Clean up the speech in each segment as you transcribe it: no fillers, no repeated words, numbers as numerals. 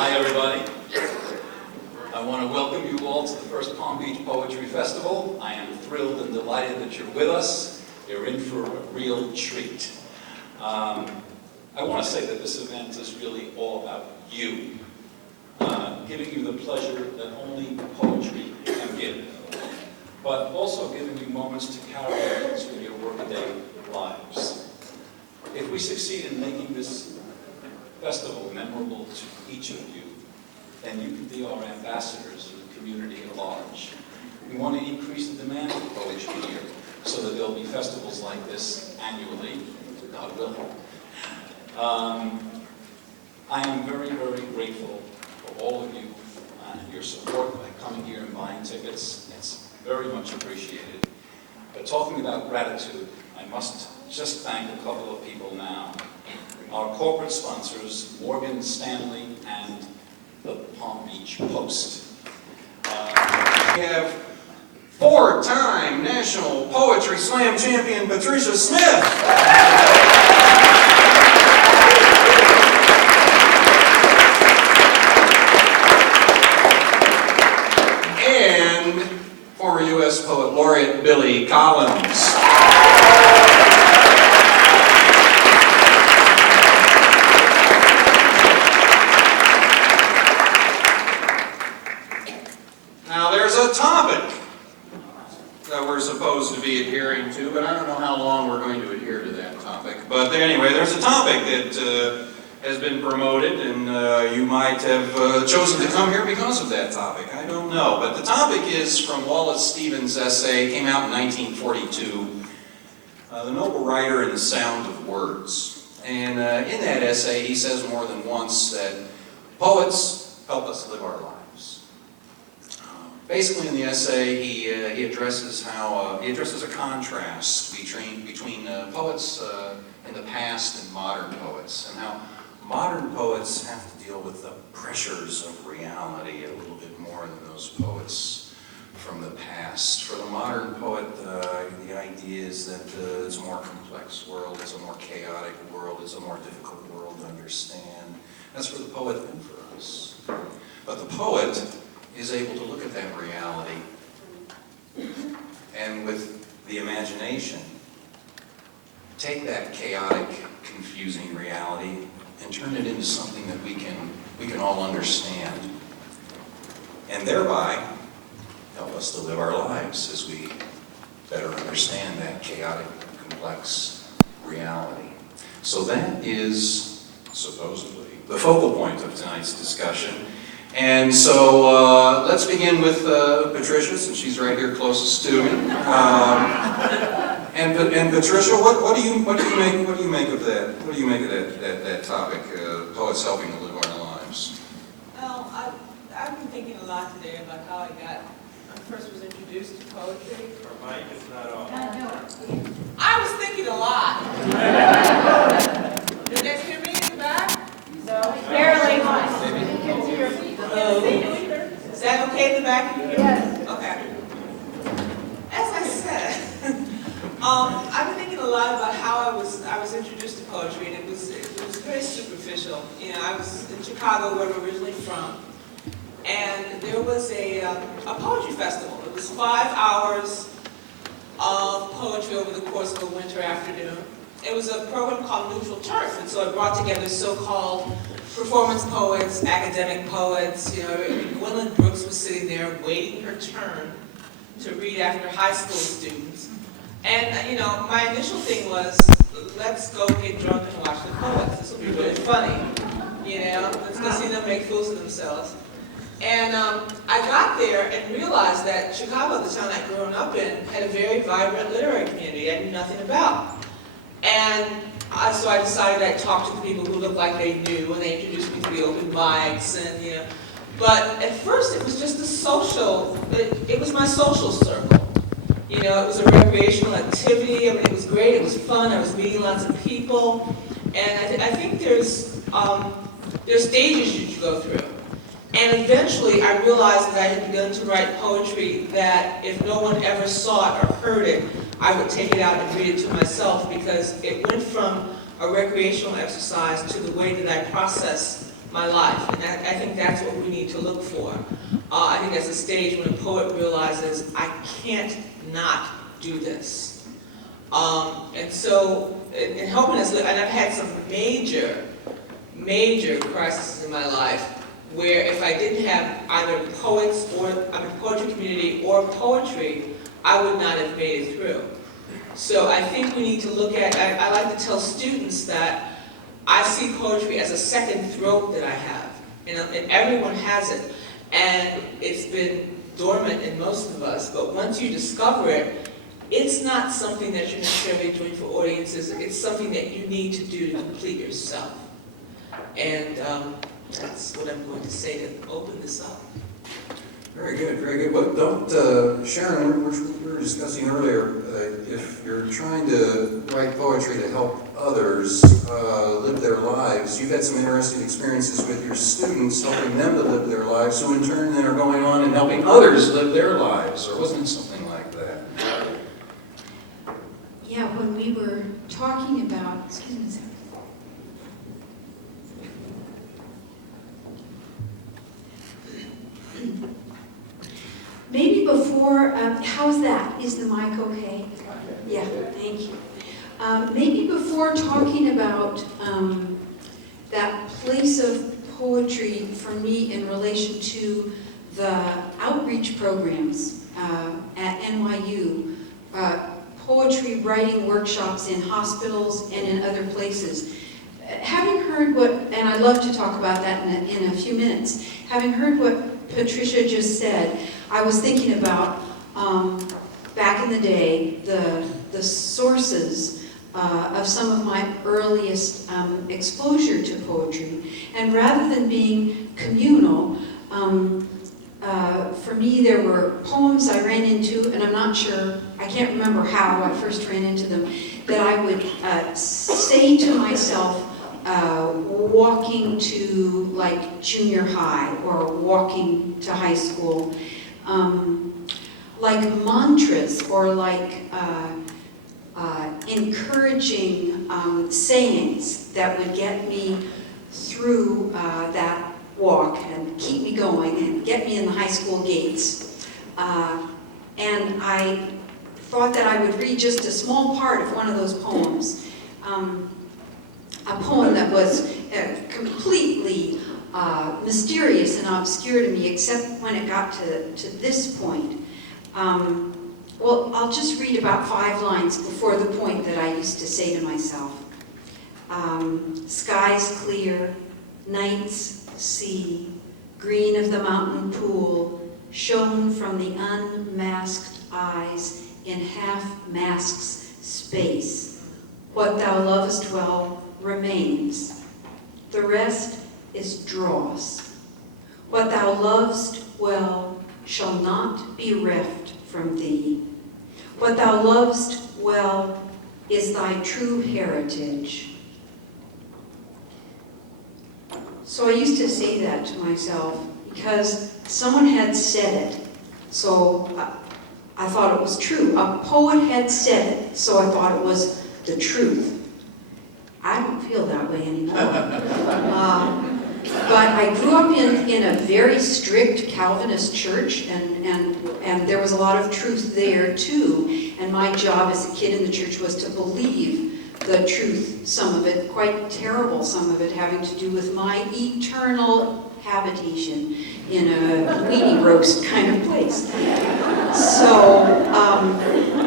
Hi, everybody. I want to welcome you all to the first Palm Beach Poetry Festival. I am thrilled and delighted that you're with us. You're in for a real treat. I want to say that this event is really all about you, giving you the pleasure that only poetry can give, but also giving you moments to carry into your workaday lives. If we succeed in making this festival memorable to each of you, then you can be our ambassadors in the community at large. We want to increase the demand for poetry here so that there'll be festivals like this annually, God willing. I am very, very grateful for all of you and your support by coming here and buying tickets. It's very much appreciated. But talking about gratitude, I must just thank a couple of people now. Our corporate sponsors, Morgan Stanley and the Palm Beach Post. We have four-time National Poetry Slam champion Patricia Smith. And former U.S. Poet Laureate Billy Collins. Now there's a topic that we're supposed to be adhering to, but I don't know how long we're going to adhere to that topic. But anyway, there's a topic that has been promoted, and you might have chosen to come here because of that topic. I don't know. But the topic is from Wallace Stevens' essay, came out in 1942, The Noble Writer and the Sound of Words. And in that essay, he says more than once that poets help us live our lives. Basically, in the essay, he addresses a contrast between poets in the past and modern poets, and how modern poets have to deal with the pressures of reality a little bit more than those poets from the past. For the modern poet, the idea is that it's a more complex world, it's a more chaotic world, it's a more difficult world to understand. That's for the poet and for us. But the poet is able to look at that reality and with the imagination take that chaotic, confusing reality and turn it into something that we can all understand, and thereby help us to live our lives as we better understand that chaotic, complex reality. So that is supposedly the focal point of tonight's discussion. And so let's begin with Patricia, since she's right here closest to me. And Patricia, what do you make of that? What do you make of that topic? Poets helping to live our lives. Well, I've been thinking a lot today about how I first was introduced to poetry. Our mic is not on. I was thinking a lot. Did you guys hear me in the back? No, barely. Hello. Is that okay in the back? Yes. Okay. As I said, I've been thinking a lot about how I was introduced to poetry, and it was very superficial. You know, I was in Chicago, where I'm originally from, and there was a poetry festival. It was 5 hours of poetry over the course of a winter afternoon. It was a program called Neutral Turf, and so it brought together so-called performance poets, academic poets. You know, Gwendolyn Brooks was sitting there waiting her turn to read after high school students. And, you know, my initial thing was, let's go get drunk and watch the poets. This will be really funny. You know, let's go see them make fools of themselves. And I got there and realized that Chicago, the town I'd grown up in, had a very vibrant literary community I knew nothing about. And so I decided I'd talk to the people who looked like they knew, and they introduced me to the open mics, and you know. But at first it was just a social, it was my social circle. You know, it was a recreational activity. I mean, it was great, it was fun, I was meeting lots of people. And I think there's stages you go through. And eventually I realized that I had begun to write poetry that if no one ever saw it or heard it, I would take it out and read it to myself, because it went from a recreational exercise to the way that I process my life. And I think that's what we need to look for. I think that's a stage when a poet realizes, I can't not do this. And so, in helping us, and I've had some major crises in my life where if I didn't have either poets or, poetry community or poetry, I would not have made it through. So I think we need to look at, I like to tell students that I see poetry as a second throat that I have, and everyone has it. And it's been dormant in most of us, but once you discover it, it's not something that you're necessarily doing for audiences, it's something that you need to do to complete yourself. And that's what I'm going to say to open this up. Very good, very good. But don't, Sharon, we were discussing earlier, if you're trying to write poetry to help others live their lives, you've had some interesting experiences with your students, helping them to live their lives, who in turn then are going on and helping others live their lives, or wasn't it something like that? Yeah, when we were talking about, excuse me a second. Maybe before, how's that? Is the mic okay? Yeah, thank you. Maybe before talking about that place of poetry for me in relation to the outreach programs at NYU, poetry writing workshops in hospitals and in other places. Having heard what, and I'd love to talk about that in a few minutes, having heard what Patricia just said, I was thinking about, back in the day, the sources of some of my earliest exposure to poetry. And rather than being communal, for me there were poems I ran into, and I'm not sure, I can't remember how I first ran into them, that I would say to myself, walking to like junior high or walking to high school, like mantras or like encouraging sayings that would get me through that walk and keep me going and get me in the high school gates. And I thought that I would read just a small part of one of those poems. A poem that was completely mysterious and obscure to me, except when it got to this point. Well, I'll just read about 5 lines before the point that I used to say to myself. Skies clear, nights sea, green of the mountain pool, shone from the unmasked eyes in half-mask's space. What thou lovest well remains. The rest is dross. What thou lovest well shall not be reft from thee. What thou lovest well is thy true heritage. So I used to say that to myself because someone had said it. So I thought it was true. A poet had said it, so I thought it was the truth. I don't feel that way anymore. But I grew up in a very strict Calvinist church, and there was a lot of truth there too. And my job as a kid in the church was to believe the truth, some of it quite terrible, some of it having to do with my eternal habitation in a weenie roast kind of place.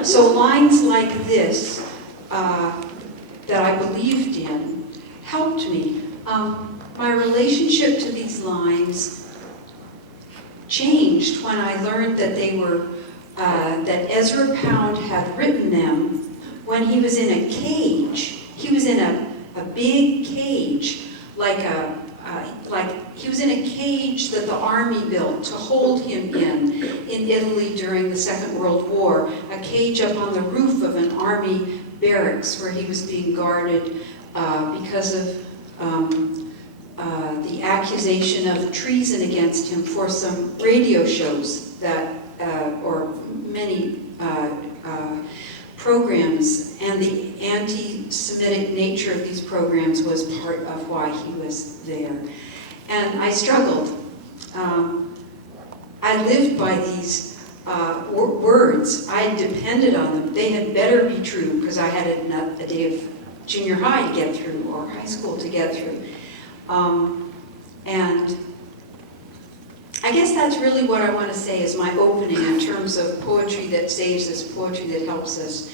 So lines like this that I believed in helped me. My relationship to these lines changed when I learned that they were, that Ezra Pound had written them when he was in a cage. He was in a big cage, like he was in a cage that the army built to hold him in Italy during the Second World War, a cage up on the roof of an army barracks where he was being guarded because of the accusation of treason against him for some radio shows that, or many programs, and the anti-Semitic nature of these programs was part of why he was there. And I struggled. I lived by these words. I depended on them. They had better be true because I had a day of junior high to get through or high school to get through. And I guess that's really what I want to say is my opening in terms of poetry that saves us, poetry that helps us.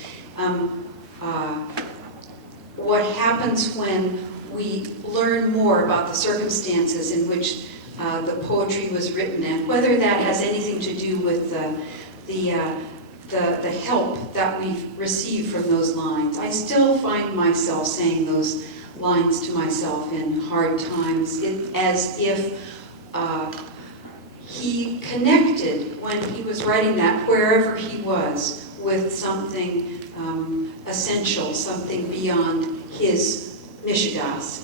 What happens when we learn more about the circumstances in which the poetry was written, and whether that has anything to do with the help that we've received from those lines. I still find myself saying those lines to myself in hard times, as if he connected when he was writing that, wherever he was, with something essential, something beyond his mishigas.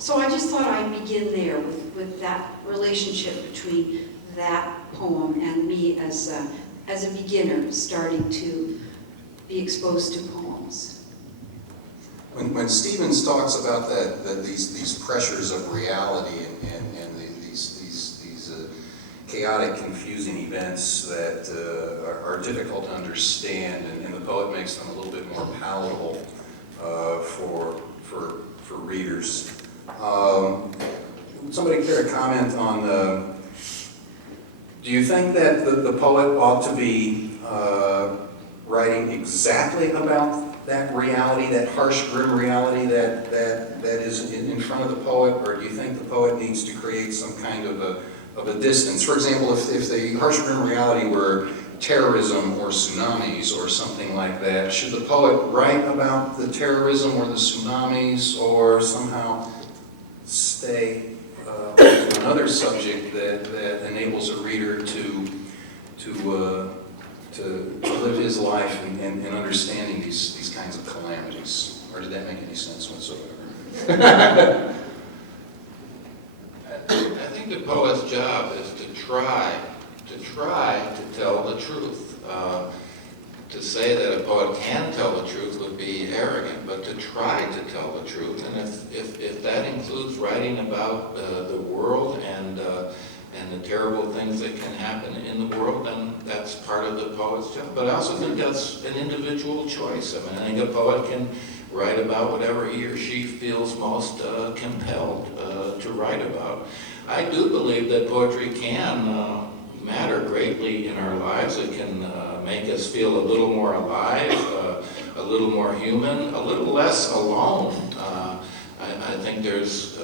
So I just thought I'd begin there with that relationship between that poem and me as a beginner starting to be exposed to poems. When Stevens talks about these pressures of reality and these chaotic, confusing events that are difficult to understand, and the poet makes them a little bit more palatable for readers. Somebody care to comment on do you think that the poet ought to be writing exactly about that reality, that harsh, grim reality that is in front of the poet, or do you think the poet needs to create some kind of a distance? For example, if the harsh, grim reality were terrorism or tsunamis or something like that, should the poet write about the terrorism or the tsunamis, or somehow stay on another subject that enables a reader to live his life in understanding these kinds of calamities? Or did that make any sense whatsoever? I think the poet's job is to try to tell the truth. To say that a poet can tell the truth would be arrogant, but to try to tell the truth, and if that includes writing about the world and the terrible things that can happen in the world, then that's part of the poet's job. But I also think that's an individual choice. I mean, I think a poet can write about whatever he or she feels most compelled to write about. I do believe that poetry can matter greatly in our lives. It can make us feel a little more alive, a little more human, a little less alone. I think there's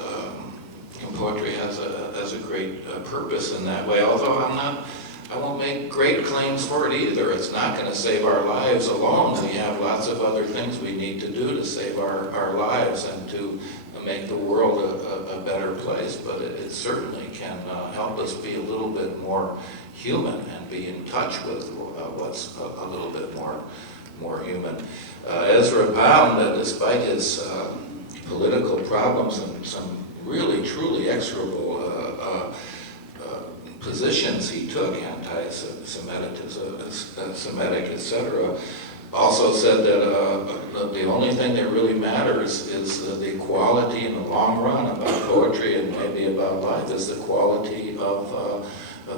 poetry has a great purpose in that way. Although I won't make great claims for it either. It's not going to save our lives alone. We have lots of other things we need to do to save our lives and to make the world a better place. But it certainly can help us be a little bit more human and be in touch with what's a little bit more human. Ezra Pound, despite his political problems and some really truly execrable positions he took, anti-Semitic, etc., also said that the only thing that really matters is the quality in the long run about poetry and maybe about life is the quality of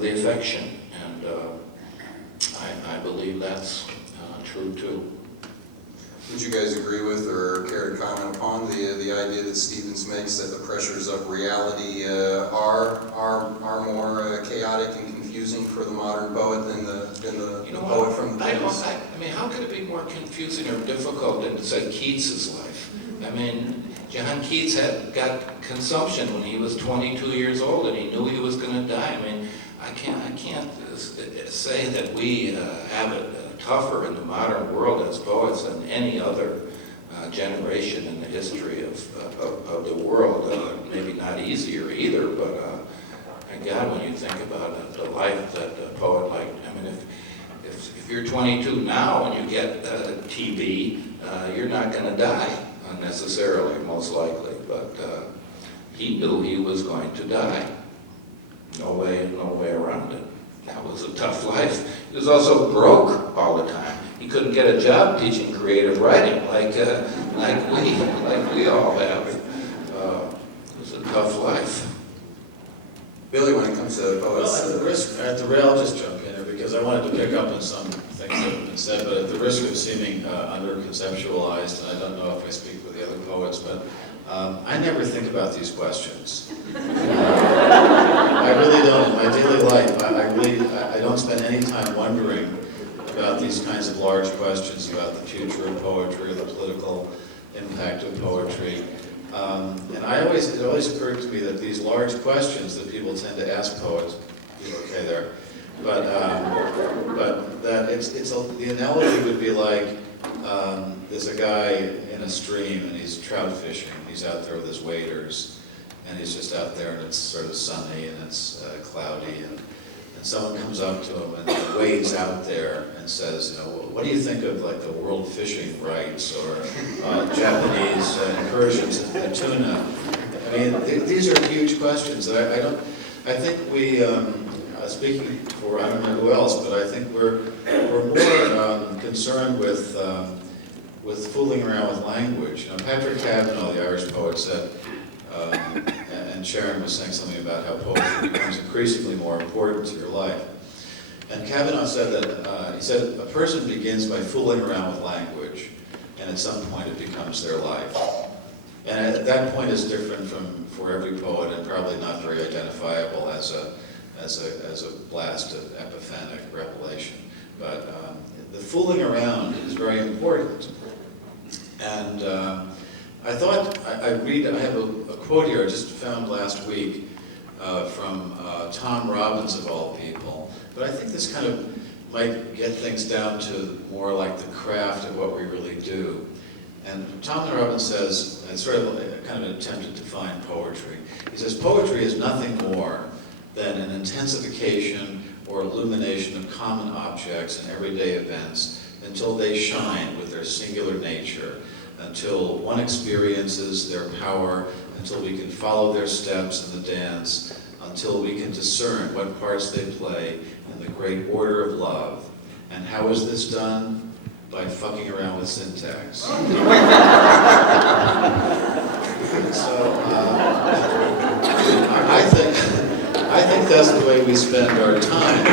the affection. And I believe that's true too. Would you guys agree with or care to comment upon the idea that Stevens makes that the pressures of reality are more chaotic and confusing for the modern poet than the poet from the past? I mean, how could it be more confusing or difficult than to say Keats's life? I mean, John Keats got consumption when he was 22 years old and he knew he was going to die. I mean, I can't say that we have it tougher in the modern world as poets than any other generation in the history of the world. Maybe not easier either, but God, when you think about the life that a poet like, I mean, if you're 22 now and you get TB, you're not going to die necessarily, most likely, but he knew he was going to die. No way around it. That was a tough life. He was also broke all the time. He couldn't get a job teaching creative writing like we all have. It's a tough life. Billy, when it comes to Well, poets, at the rail, I'll just jump in here because I wanted to pick up on some things that have been said, but at the risk of seeming under-conceptualized, and I don't know if I speak for the other poets, but I never think about these questions. I really don't. In my daily life, I don't spend any time wondering about these kinds of large questions about the future of poetry, the political impact of poetry. And it always occurred to me that these large questions that people tend to ask poets, you're okay there, but that the analogy would be like there's a guy in a stream and he's trout fishing. He's out there with his waders, and he's just out there and it's sort of sunny and it's cloudy, and someone comes up to him and wades out there and says, you know, what do you think of like the world fishing rights or Japanese incursions into tuna? I mean, these are huge questions that I think we, speaking for I don't know who else, but I think we're more concerned with fooling around with language. You know, Patrick Kavanagh, the Irish poet, said, and Sharon was saying something about how poetry becomes increasingly more important to your life. And Kavanagh said that, he said, a person begins by fooling around with language, and at some point it becomes their life. And at that point is different for every poet, and probably not very identifiable as a blast of epiphanic revelation. But the fooling around is very important. And I thought, I have a quote here I just found last week from Tom Robbins, of all people. But I think this kind of might get things down to more like the craft of what we really do. And Tom Robbins says, it's sort of kind of an attempt to define poetry. He says, poetry is nothing more than an intensification or illumination of common objects and everyday events until they shine with their singular nature, until one experiences their power, until we can follow their steps in the dance, until we can discern what parts they play in the great order of love. And how is this done? By fucking around with syntax. So, I think that's the way we spend our time.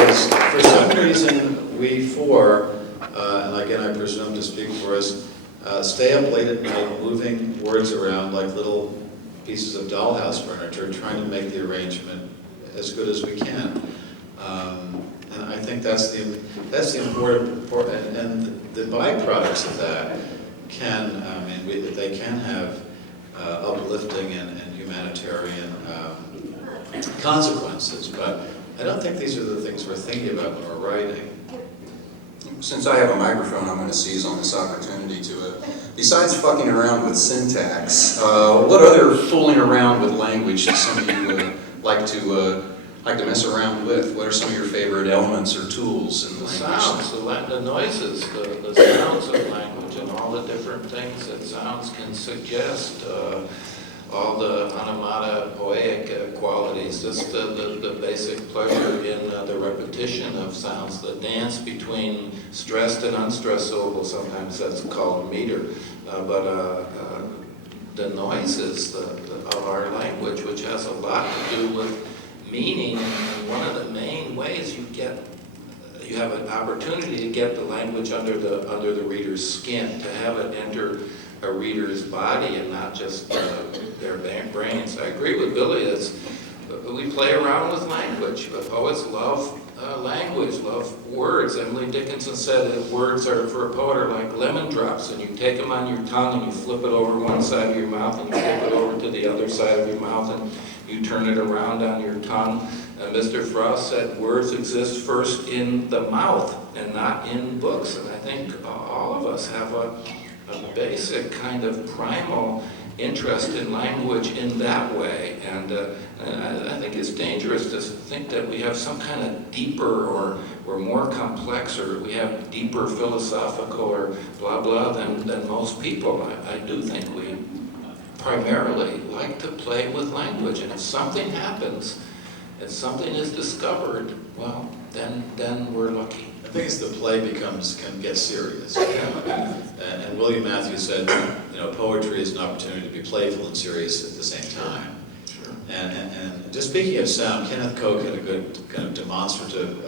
Is for some reason we four, and again I presume to speak for us, stay up late at night moving words around like little pieces of dollhouse furniture, trying to make the arrangement as good as we can. And I think that's the important, and the byproducts of that can, they can have uplifting and humanitarian consequences, but I don't think these are the things we're thinking about when we're writing. since I have a microphone, I'm going to seize on this opportunity to, besides fucking around with syntax, what other fooling around with language do some of you like to mess around with? What are some of your favorite elements or tools in The language? sounds, the noises, the sounds of language and all the different things that sounds can suggest, all the onomatopoeic qualities, just the basic pleasure in the repetition of sounds, the dance between stressed and unstressed syllables, sometimes that's called meter, but the noises of our language, which has a lot to do with meaning, and one of the main ways you have an opportunity to get the language under the reader's skin, to have it enter a reader's body and not just their brains. I agree with Billy that we play around with language. Poets love language, love words. Emily Dickinson said that words are, for a poet, are like lemon drops, and you take them on your tongue and you flip it over one side of your mouth and you flip it over to the other side of your mouth and you turn it around on your tongue. Mr. Frost said words exist first in the mouth and not in books, and I think all of us have a basic kind of primal interest in language in that way, and I think it's dangerous to think that we have some kind of deeper or more complex, or we have deeper philosophical or blah blah than most people. I do think we primarily like to play with language, and if something happens, if something is discovered, well, then we're lucky. the thing is, the play can get serious. And William Matthews said, poetry is an opportunity to be playful and serious at the same time. Sure. And just speaking of sound, Kenneth Koch had a good kind of demonstrative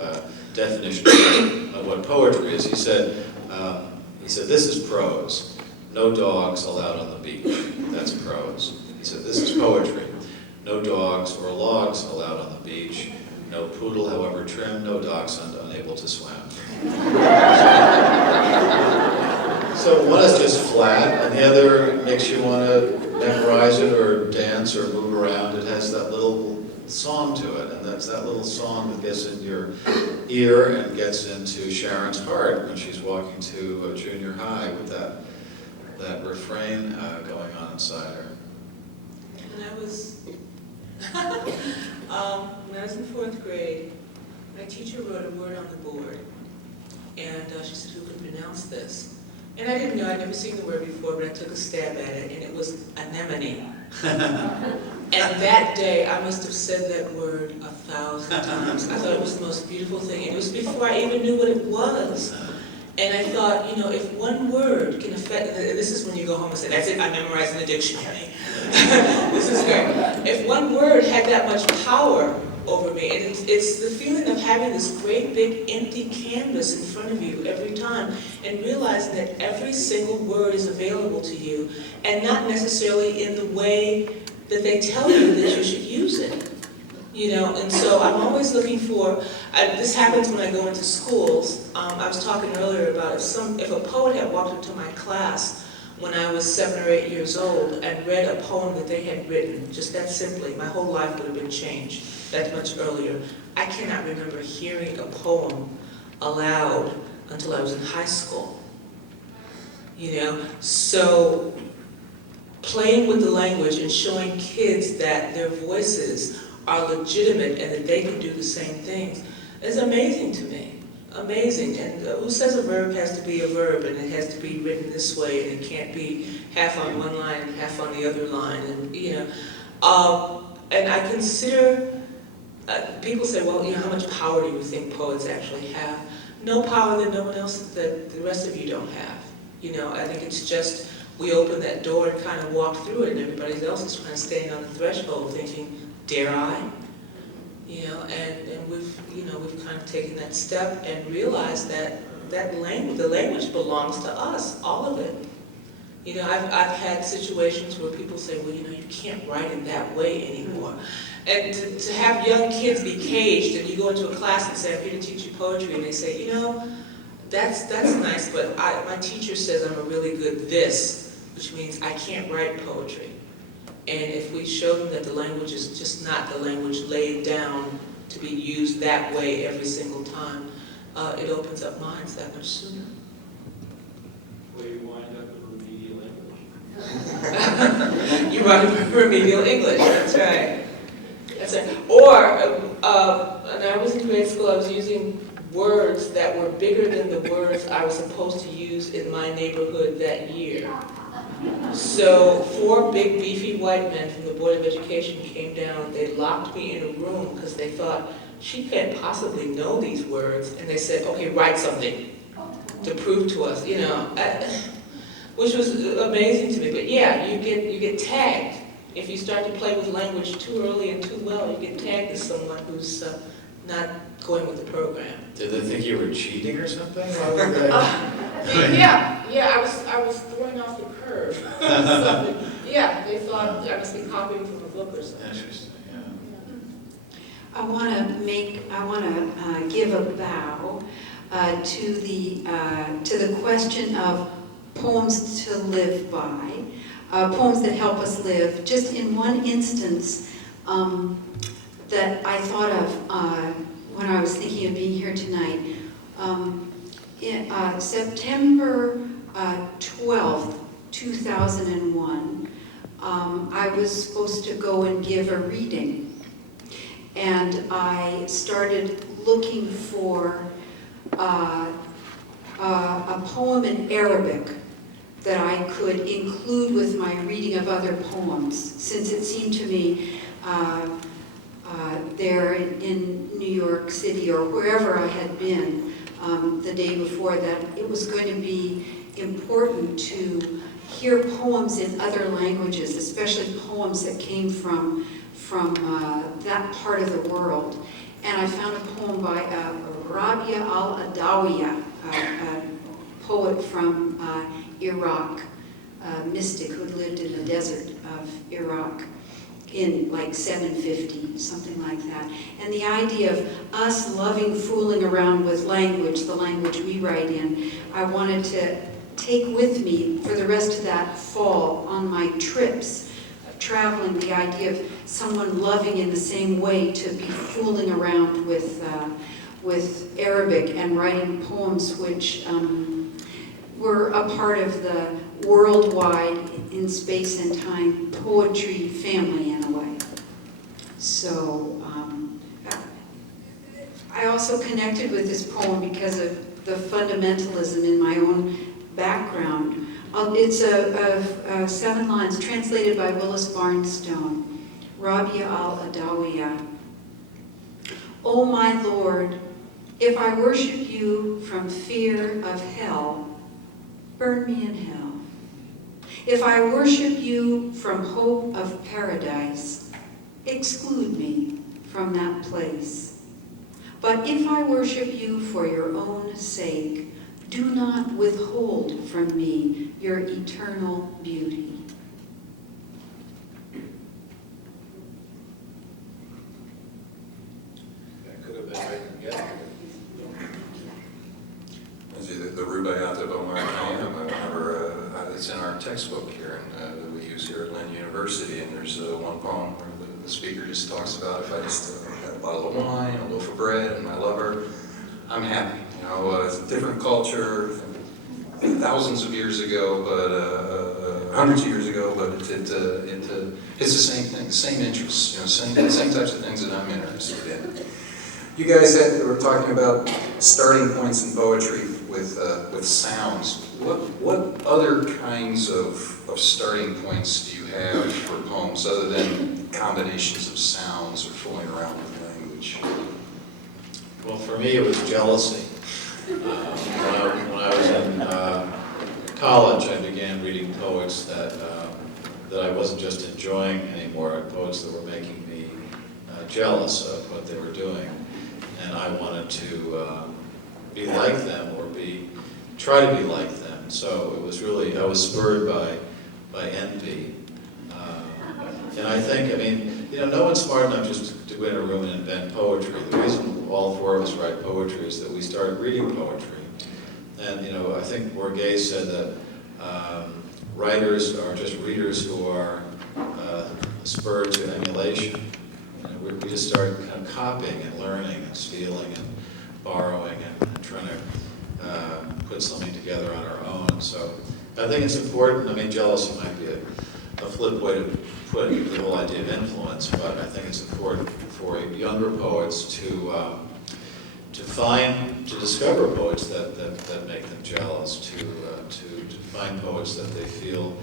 definition of what poetry is. He said, this is prose. No dogs allowed on the beach. That's prose. He said, this is poetry. No dogs or logs allowed on the beach. No poodle, however trim. No dachshund unable to swim. So one is just flat, and the other makes you want to memorize it or dance or move around. It has that little song to it, and that's that little song that gets in your ear and gets into Sharon's heart when she's walking to junior high with that refrain going on inside her. When I was in 4th grade, my teacher wrote a word on the board, and she said, "Who can pronounce this?" And I didn't know, I'd never seen the word before, but I took a stab at it, and it was anemone. And that day, I must have said that word 1,000 times. I thought it was the most beautiful thing, and it was before I even knew what it was. And I thought, if one word can affect, this is when you go home and say, that's it, I'm memorizing the dictionary. This is great. If one word had that much power over me, and it's the feeling of having this great big empty canvas in front of you every time, and realizing that every single word is available to you, and not necessarily in the way that they tell you that you should use it. And so I'm always looking for, this happens when I go into schools. I was talking earlier about if a poet had walked into my class when I was 7 or 8 years old and read a poem that they had written, just that simply, my whole life would have been changed that much earlier. I cannot remember hearing a poem aloud until I was in high school. So playing with the language and showing kids that their voices are legitimate and that they can do the same things is amazing to me. Amazing. And who says a verb has to be a verb and it has to be written this way and it can't be half on one line and half on the other line? And and I consider, people say, well, how much power do you think poets actually have? No power that no one else, that the rest of you don't have. I think it's just, we open that door and kind of walk through it, and everybody else is kind of standing on the threshold thinking, dare I? And we've kind of taken that step and realized that the language belongs to us, all of it. I've had situations where people say, well, you can't write in that way anymore. And to have young kids be caged, and you go into a class and say, I'm here to teach you poetry, and they say, that's nice, but my teacher says I'm a really good this, which means I can't write poetry. And if we show them that the language is just not the language laid down to be used that way every single time, it opens up minds that much sooner. Where you wind up with remedial English. You run remedial English, that's right. That's right. Or, when I was in grade school, I was using words that were bigger than the words I was supposed to use in my neighborhood that year. So 4 big beefy white men from the Board of Education came down. They locked me in a room because they thought, she can't possibly know these words. And they said, okay, write something to prove to us, which was amazing to me. But yeah, you get tagged. If you start to play with language too early and too well, you get tagged as someone who's not going with the program. Did they think you were cheating or something? Why would they? I was throwing off the curve. They thought I must be copying from a book or something. Interesting, yeah. I want to give a bow to the question of poems to live by, poems that help us live. Just in one instance that I thought of when I was thinking of being here tonight, September 12th, 2001, I was supposed to go and give a reading. And I started looking for a poem in Arabic that I could include with my reading of other poems, since it seemed to me there in New York City or wherever I had been, the day before that it was going to be important to hear poems in other languages, especially poems that came from that part of the world. And I found a poem by Rabia al-Adawiya, a poet from Iraq, a mystic who lived in the desert of Iraq in like 750, something like that. And the idea of us loving fooling around with language, the language we write in, I wanted to take with me for the rest of that fall on my trips, traveling, the idea of someone loving in the same way, to be fooling around with Arabic and writing poems which were a part of the worldwide, in space and time, poetry family in a way. So I also connected with this poem because of the fundamentalism in my own background. It's 7 lines translated by Willis Barnstone. Rabia al-Adawiya. O my Lord, if I worship you from fear of hell, burn me in hell. If I worship you from hope of paradise, exclude me from that place. But if I worship you for your own sake, do not withhold from me your eternal beauty. That could have been written yesterday. The Rubaiyat of Omar Khayyam, it's in our textbook here, and that we use here at Lynn University, and there's one poem where the speaker just talks about, if I just had a bottle of wine, a loaf of bread, and my lover, I'm happy. You know, it's a different culture, thousands of years ago, but hundreds of years ago, but it's the same thing, the same interests, you know, same types of things that I'm interested in. You guys were talking about starting points in poetry with sounds. What other kinds of starting points do you have for poems other than combinations of sounds or fooling around with language? Well, for me, it was jealousy. When I was in college, I began reading poets that I wasn't just enjoying anymore, poets that were making me jealous of what they were doing. And I wanted to be like them, or try to be like them. So it was really, I was spurred by envy. And I think, I mean, you know, no one's smart enough just to go in a room and invent poetry. The reason all 4 of us write poetry is that we started reading poetry. And, you know, I think Borges said that writers are just readers who are spurred to emulation. You know, we just started kind of copying and learning and stealing and borrowing and trying to put something together on our own. So I think it's important. I mean, jealousy might be a flip way to put the whole idea of influence, but I think it's important for younger poets to discover poets that make them jealous, to find poets that they feel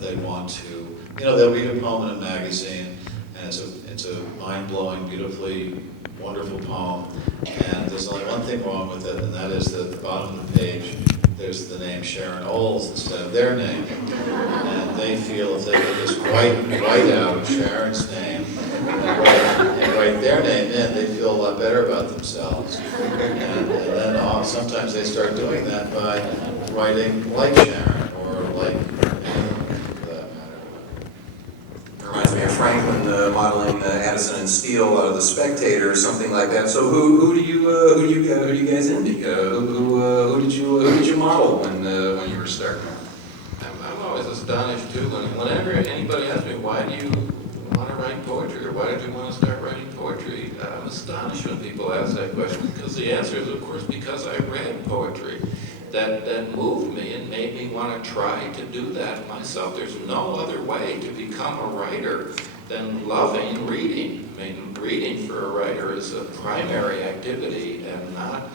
they want to. You know, they'll read a poem in a magazine, and it's a mind-blowing, beautifully wonderful poem, and there's only one thing wrong with it, and that is that at the bottom of the page there's the name Sharon Olds instead of their name, and they feel if they could just white out Sharon's name and write their name in, they feel a lot better about themselves. And then sometimes they start doing that by writing like Sharon or like Reminds me of Franklin modeling Addison and Steele out of The Spectator or something like that. So who do you guys envy? Who did you model when you were starting? I'm always astonished too whenever anybody asks me, why do you want to write poetry, or why did you want to start writing poetry? I'm astonished when people ask that question, because the answer is, of course, because I read poetry that moved me and made me want to try to do that myself. There's no other way to become a writer than loving reading. I mean, reading for a writer is a primary activity and not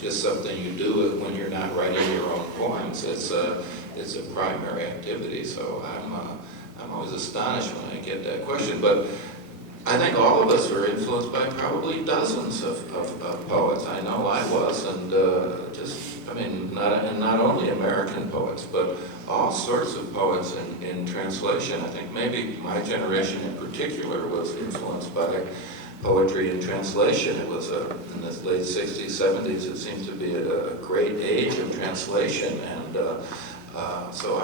just something you do when you're not writing your own poems. It's a primary activity. So I'm always astonished when I get that question. But I think all of us are influenced by probably dozens of poets. I know I was, and not only American poets, but all sorts of poets in translation. I think maybe my generation in particular was influenced by poetry in translation. It was in the late 60s, 70s, it seemed to be a great age of translation, and so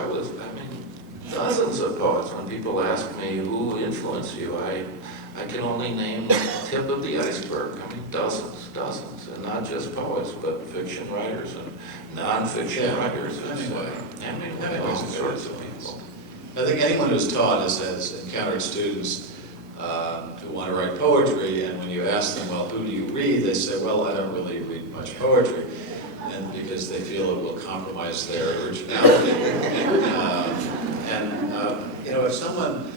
dozens of poets. When people ask me who influenced you, I can only name the tip of the iceberg. Dozens, and not just poets, but fiction writers and non-fiction writers. Hemingway, all sorts of people. I think anyone who's taught has encountered students who want to write poetry, and when you ask them, well, who do you read? They say, well, I don't really read much poetry, and because they feel it will compromise their originality. If someone,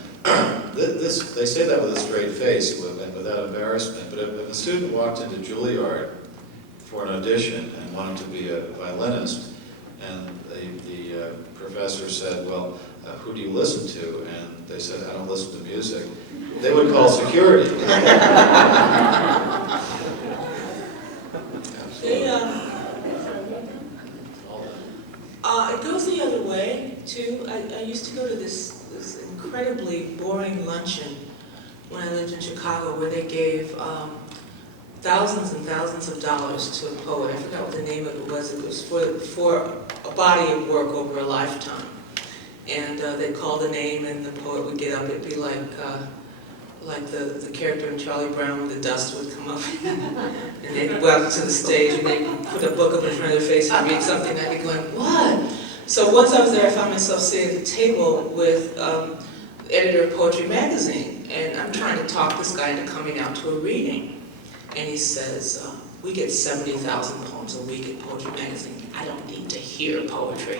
they say that with a straight face and without embarrassment, but if a student walked into Juilliard for an audition and wanted to be a violinist, and the professor said, well, who do you listen to? And they said, I don't listen to music. They would call security. It goes the other way, too. I used to go to this incredibly boring luncheon when I lived in Chicago, where they gave thousands and thousands of dollars to a poet. I forgot what the name of it was. It was for a body of work over a lifetime. And they'd call the name, and the poet would get up. It'd be like the character in Charlie Brown, when the dust would come up. And they'd go out to the stage, and they'd put a book up in front of their face and read something, and I'd be going, what? So once I was there, I found myself sitting at the table with the editor of Poetry Magazine, and I'm trying to talk this guy into coming out to a reading. And he says, we get 70,000 poems a week in Poetry Magazine. I don't need to hear poetry.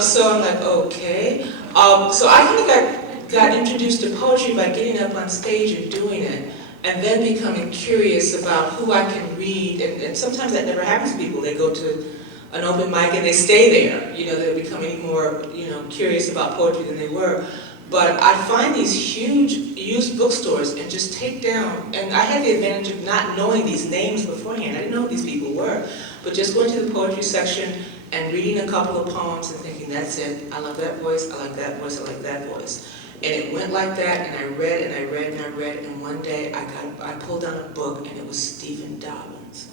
So I'm like, okay. So I think I got introduced to poetry by getting up on stage and doing it, and then becoming curious about who I can read. And sometimes that never happens to people. They go to an open mic and they stay there. They're becoming more, curious about poetry than they were. But I find these huge used bookstores and just take down, and I had the advantage of not knowing these names beforehand. I didn't know who these people were. But just going to the poetry section and reading a couple of poems and thinking, that's it. I love that voice, I like that voice, I like that voice. And it went like that, and I read and I read and I read, and one day I pulled out a book, and it was Stephen Dobbins.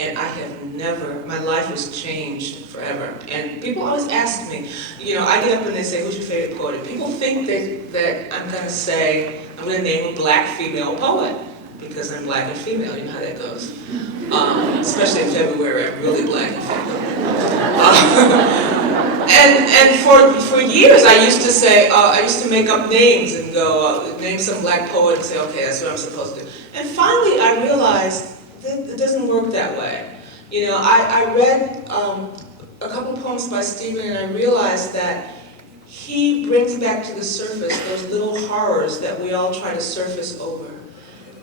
And I have never, my life has changed forever. And people always ask me, I get up and they say, who's your favorite poet? And people think that I'm going to say, I'm going to name a black female poet, because I'm black and female. You know how that goes. Especially in February, I'm really black and female. And for years, I used to say, I used to make up names and go, name some black poet and say, okay, that's what I'm supposed to do. And finally, I realized that it doesn't work that way. I read a couple poems by Stephen, and I realized that he brings back to the surface those little horrors that we all try to surface over.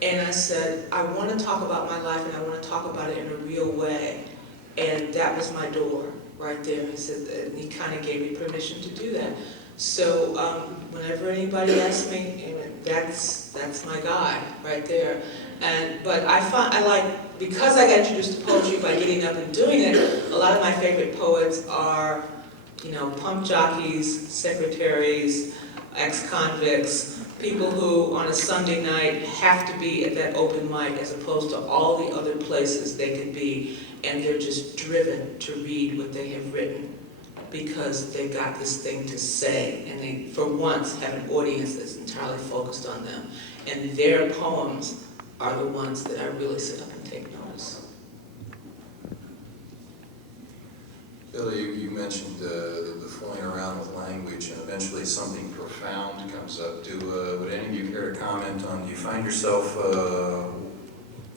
And I said, I want to talk about my life, and I want to talk about it in a real way. And that was my door right there. He said, and he kind of gave me permission to do that. So whenever anybody asks me, that's my guy right there. But because I got introduced to poetry by getting up and doing it, a lot of my favorite poets are, pump jockeys, secretaries, ex-convicts, people who on a Sunday night have to be at that open mic as opposed to all the other places they could be, and they're just driven to read what they have written because they've got this thing to say, and they, for once, have an audience that's entirely focused on them. And their poems are the ones that I really sit up and take notice. Billy, you mentioned the fooling around with language, and eventually something profound comes up. Would any of you care to comment on, do you find yourself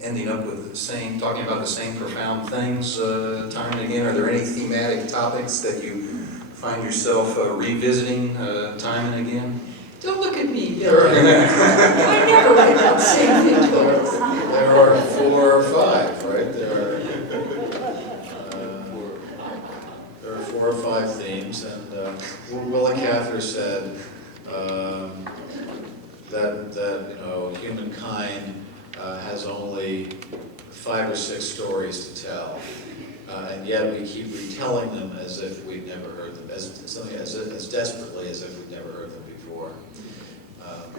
ending up with talking about the same profound things time and again? Are there any thematic topics that you find yourself revisiting time and again? Don't look at me, Billy. I never read that same thing twice. There are 4 or 5, right? There are 4 or 5 themes, and Willa Cather said, that humankind has only 5 or 6 stories to tell, and yet we keep retelling them as if we've never heard them, as desperately as if we've never heard them before.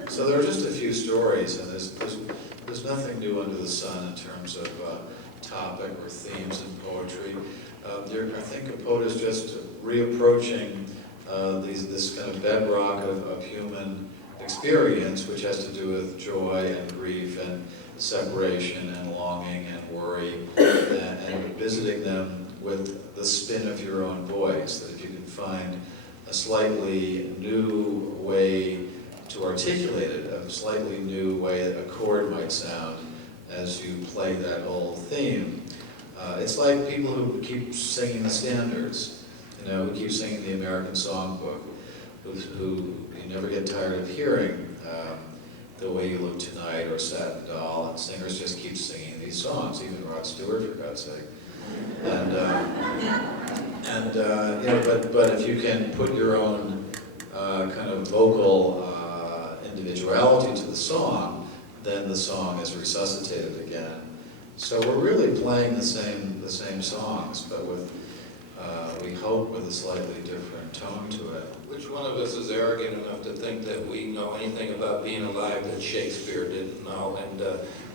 So there are just a few stories, and there's nothing new under the sun in terms of topic or themes in poetry. I think a poet is just reapproaching this kind of bedrock of human experience, which has to do with joy and grief and separation and longing and worry, and visiting them with the spin of your own voice, that if you can find a slightly new way to articulate it, a slightly new way that a chord might sound as you play that old theme. It's like people who keep singing the standards, who keep singing the American Songbook, who you never get tired of hearing, The Way You Look Tonight or Satin Doll, and singers just keep singing these songs, even Rod Stewart, for God's sake. But if you can put your own kind of vocal individuality to the song, then the song is resuscitated again. So we're really playing the same songs, but with we hope with a slightly different tone to it. Which one of us is arrogant enough to think that we know anything about being alive that Shakespeare didn't know, and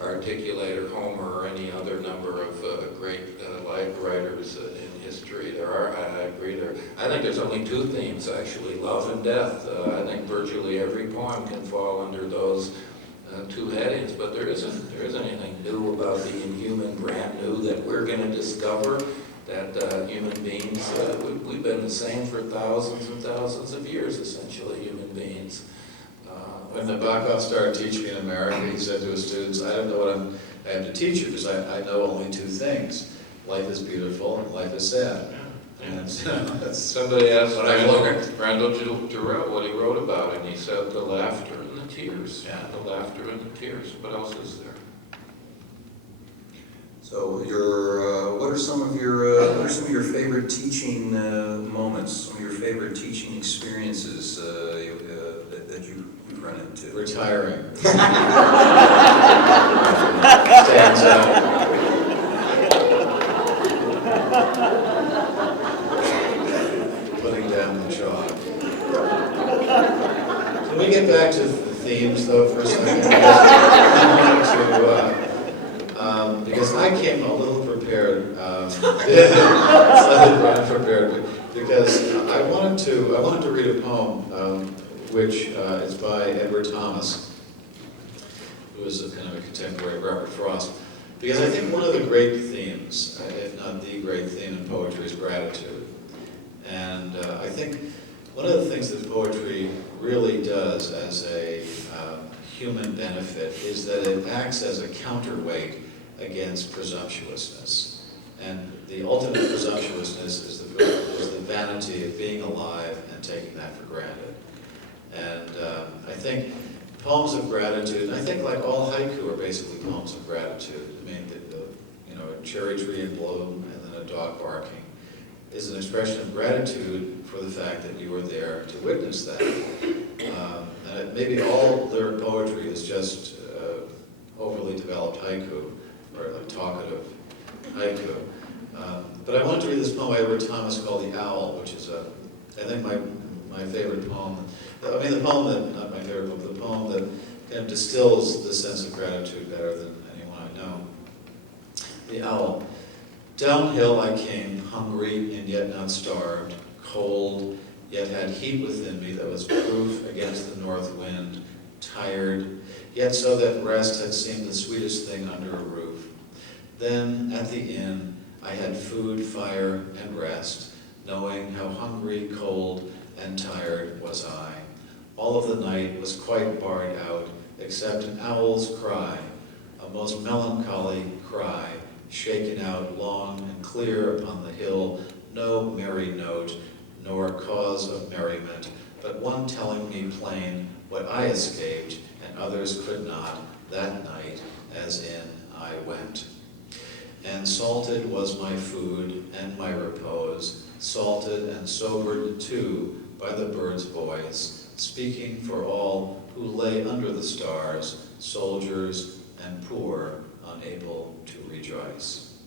articulate, or Homer, or any other number of great life writers in history? I agree there. I think there's only 2 themes, actually, love and death. I think virtually every poem can fall under those 2 headings, but there isn't anything new about being human, brand new, that we're going to discover. That human beings, we've been the same for thousands and thousands of years, essentially, human beings. When Nabokov started teaching in America, he said to his students, I don't know what I have to teach you, because I know only 2 things. Life is beautiful and life is sad. And that's Somebody asked what I learned. Randall Jarrell what he wrote about, and he said the laughter and the tears. Yeah. The laughter and the tears. What else is there? So what are some of your favorite teaching moments? Some of your favorite teaching experiences that you've run into? Retiring. Stands out. Putting down the chalk. Can we get back to the themes, though, for a second? Because I came a little prepared, slightly unprepared, because I wanted to read a poem, which is by Edward Thomas, who is a kind of a contemporary of Robert Frost. Because I think one of the great themes, if not the great theme in poetry, is gratitude. And I think one of the things that poetry really does as a human benefit is that it acts as a counterweight against presumptuousness. And the ultimate presumptuousness is the vanity of being alive and taking that for granted. And I think poems of gratitude, and I think like all haiku are basically poems of gratitude. I mean, a cherry tree in bloom and then a dog barking is an expression of gratitude for the fact that you were there to witness that. And maybe all lyric poetry is just overly developed haiku, or like talkative haiku. But I wanted to read this poem by Edward Thomas called The Owl, which is, I think, my favorite poem. I mean, the poem that, not my favorite poem, the poem that kind of distills the sense of gratitude better than anyone I know. The Owl. Downhill I came, hungry and yet not starved, cold, yet had heat within me that was proof against the north wind, tired, yet so that rest had seemed the sweetest thing under a roof. Then, at the inn, I had food, fire, and rest, knowing how hungry, cold, and tired was I. All of the night was quite barred out, except an owl's cry, a most melancholy cry, shaken out long and clear upon the hill, no merry note, nor cause of merriment, but one telling me plain what I escaped, and others could not, that night, as in I went. And salted was my food and my repose, salted and sobered too by the bird's voice, speaking for all who lay under the stars, soldiers and poor, unable to rejoice.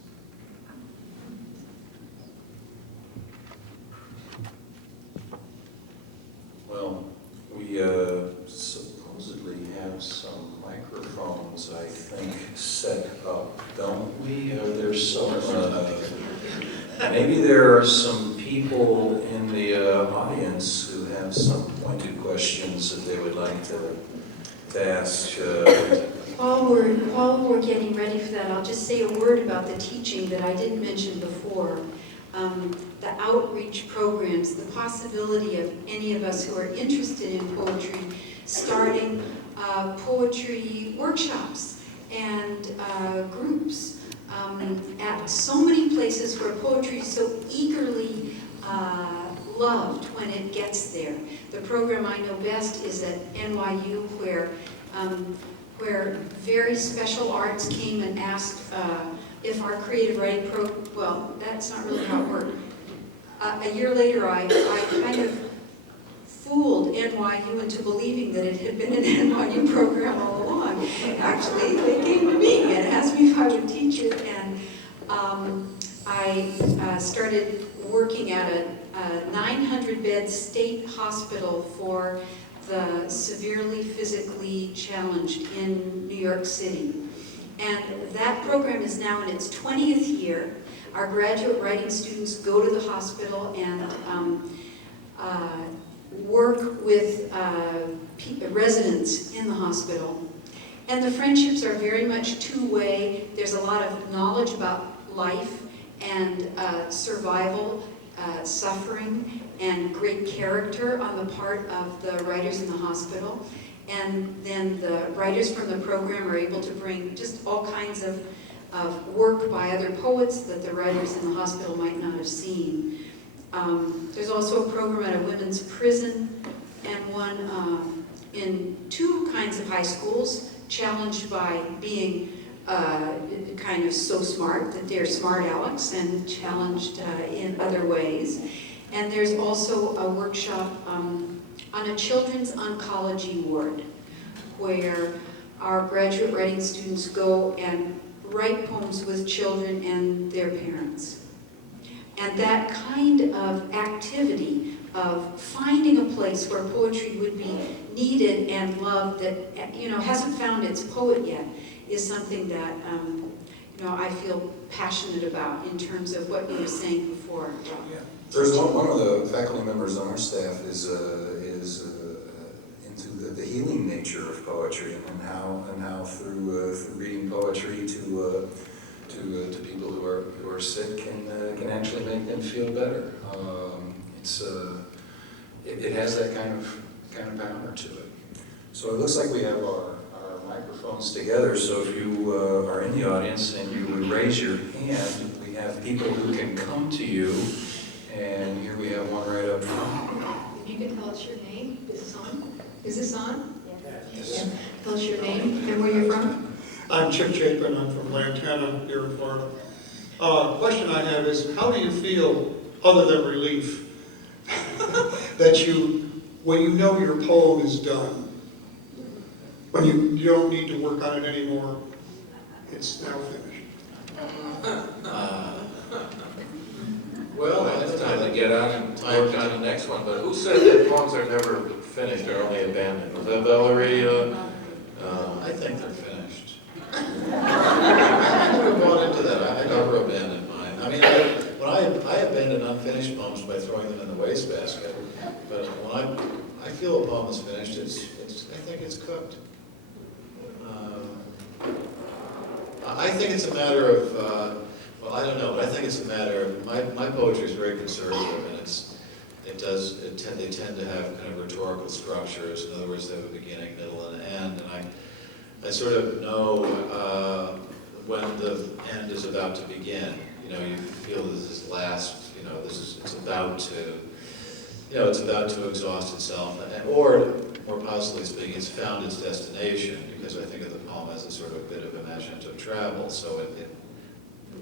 Well, we supposedly have some microphones, I think, set up, don't we? There's some, maybe there are some people in the audience who have some pointed questions that they would like to ask. While we're getting ready for that, I'll just say a word about the teaching that I didn't mention before. The outreach programs, the possibility of any of us who are interested in poetry starting poetry workshops and groups at so many places where poetry is so eagerly loved when it gets there. The program I know best is at NYU, where very special arts came and asked if our creative writing well, that's not really how it worked. A year later, I kind of fooled NYU into believing that it had been an NYU program all along. Actually, they came to me and asked me if I would teach it, and I started working at a 900-bed state hospital for the severely physically challenged in New York City. And that program is now in its 20th year. Our graduate writing students go to the hospital and work with residents in the hospital. And the friendships are very much two-way. There's a lot of knowledge about life and survival, suffering, and great character on the part of the writers in the hospital. And then the writers from the program are able to bring just all kinds of work by other poets that the writers in the hospital might not have seen. There's also a program at a women's prison and one in two kinds of high schools, challenged by being kind of so smart that they're smart Alex, and challenged in other ways. And there's also a workshop on a children's oncology ward, where our graduate writing students go and write poems with children and their parents. And that kind of activity of finding a place where poetry would be needed and loved that hasn't found its poet yet is something that I feel passionate about in terms of what you were saying before. Yeah. There's one of the faculty members on our staff is into the healing nature of poetry and how through reading poetry to people who are sick can actually make them feel better. It has that kind of power to it. So it looks like we have our microphones together. So if you are in the audience and you would raise your hand, we have people who can come to you. And here we have one right up front. If you could tell us your name. Is this on? Is this on? Yes. Yeah. Tell us your name and where you're from. I'm Chip Chapin. I'm from Lantana here in Florida. Question I have is, how do you feel, other than relief, that when you know your poem is done, when you don't need to work on it anymore, it's now finished? Well, it's time to get out and work on the next one, but who said that poems are never finished or only abandoned? Was that Valerie? I think they're finished. I never bought into that. I never abandoned mine. I mean, I abandon unfinished poems by throwing them in the wastebasket. But when I feel a poem is finished, I think it's cooked. I think it's a matter of, well, I don't know, but I think it's a matter of, my poetry is very conservative, and they tend to have kind of rhetorical structures. In other words, they have a beginning, middle, and end, and I sort of know when the end is about to begin. You feel this is last, it's about to exhaust itself, or more possibly speaking, it's found its destination, because I think of the poem as a sort of bit of imaginative travel. So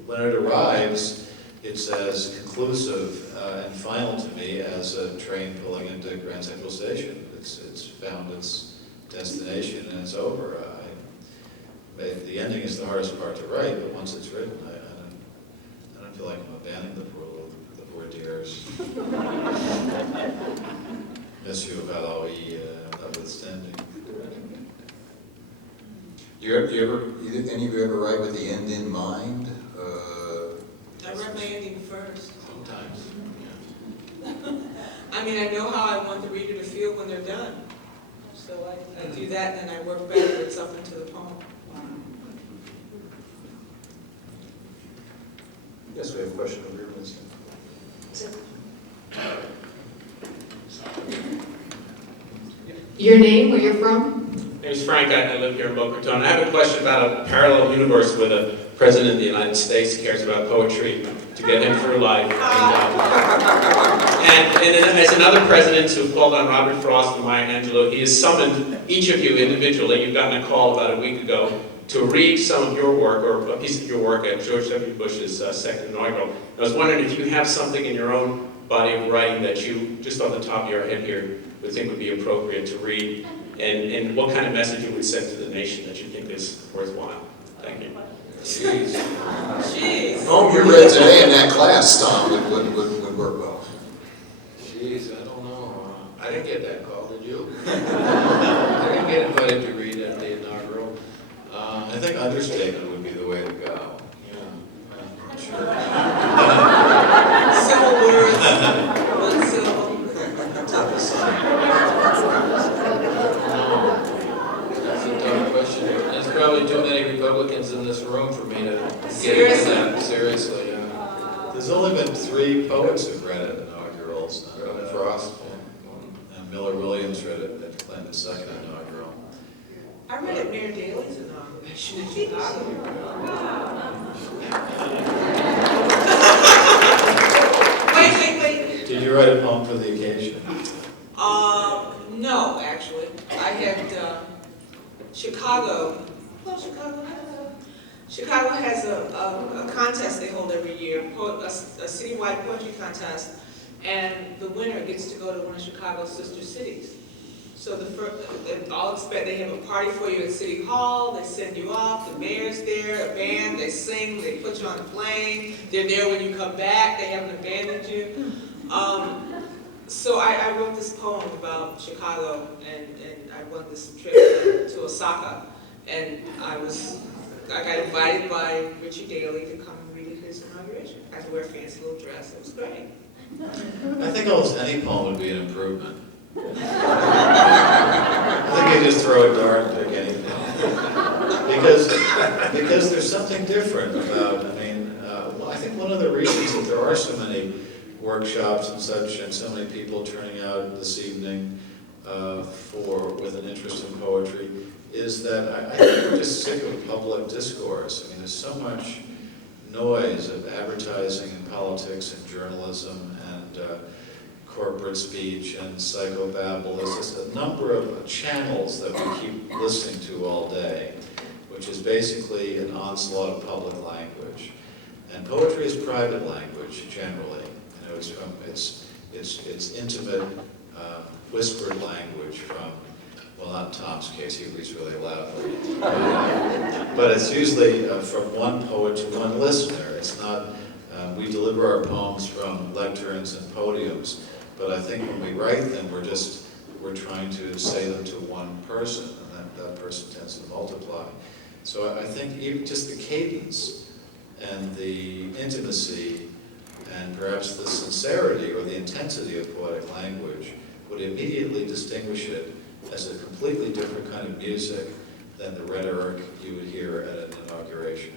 when it arrives, it's as conclusive and final to me as a train pulling into Grand Central Station. It's found its destination and it's over. The ending is the hardest part to write, but once it's written, I don't feel like I'm abandoning the poor dears. Monsieur Valois notwithstanding. Any of you ever write with the end in mind? I write my ending first. Sometimes. I mean, I know how I want the reader to feel when they're done. So I do that, and then I work backwards up into the poem. Yes, we have a question over here, Winston. Your name, where you're from? My name's Frank. I live here in Boca Raton. I have a question about a parallel universe where the President of the United States cares about poetry to get him through life. And as another president who called on Robert Frost and Maya Angelou, he has summoned each of you individually. You've gotten a call about a week ago to read some of your work, or a piece of your work at George W. Bush's second inaugural. I was wondering if you have something in your own body of writing that you, just off the top of your head here, would think would be appropriate to read, and what kind of message you would send to the nation that you think is worthwhile. Thank you. Jeez. Jeez. Oh, you read today in that class, Tom, would work well. Jeez, I don't know. I didn't get that call, did you? I didn't get invited to read at the inaugural. I think understatement would be the way to go. Yeah. Sure. Simple words, one syllable. That's a tough question. There's probably too many Republicans in this room for me to get into that. Seriously, yeah. There's only been 3 poets who've read it inaugurals. Frost. And Miller Williams read it at Clinton's second inaugural. I read it Mayor Daley's inauguration in Chicago. Wait. Did you write a poem for the occasion? No, actually. I had Chicago. Well, Chicago has a contest they hold every year, a citywide poetry contest, and the winner gets to go to one of Chicago's sister cities. So they have a party for you at City Hall, they send you off, the mayor's there, a band, they sing, they put you on a plane, they're there when you come back, they haven't abandoned you. So I wrote this poem about Chicago, and I won this trip to Osaka, and I got invited by Richie Daley to come and read at his inauguration. I had to wear a fancy little dress, it was great. I think almost any poem would be an improvement. I think you just throw a dart and pick anything. Because there's something different about, I think one of the reasons that there are so many workshops and such, and so many people turning out this evening with an interest in poetry, is that I think we're just sick of public discourse. There's so much noise of advertising and politics and journalism and corporate speech and psychobabble. There's just a number of channels that we keep listening to all day, which is basically an onslaught of public language. And poetry is private language, generally. It's intimate, whispered language from, well, not in Tom's case, he reads really loudly. But it's usually from one poet to one listener. It's not, we deliver our poems from lecterns and podiums, but I think when we write them, we're trying to say them to one person, and that person tends to multiply. So I think even just the cadence and the intimacy and perhaps the sincerity or the intensity of poetic language would immediately distinguish it as a completely different kind of music than the rhetoric you would hear at an inauguration.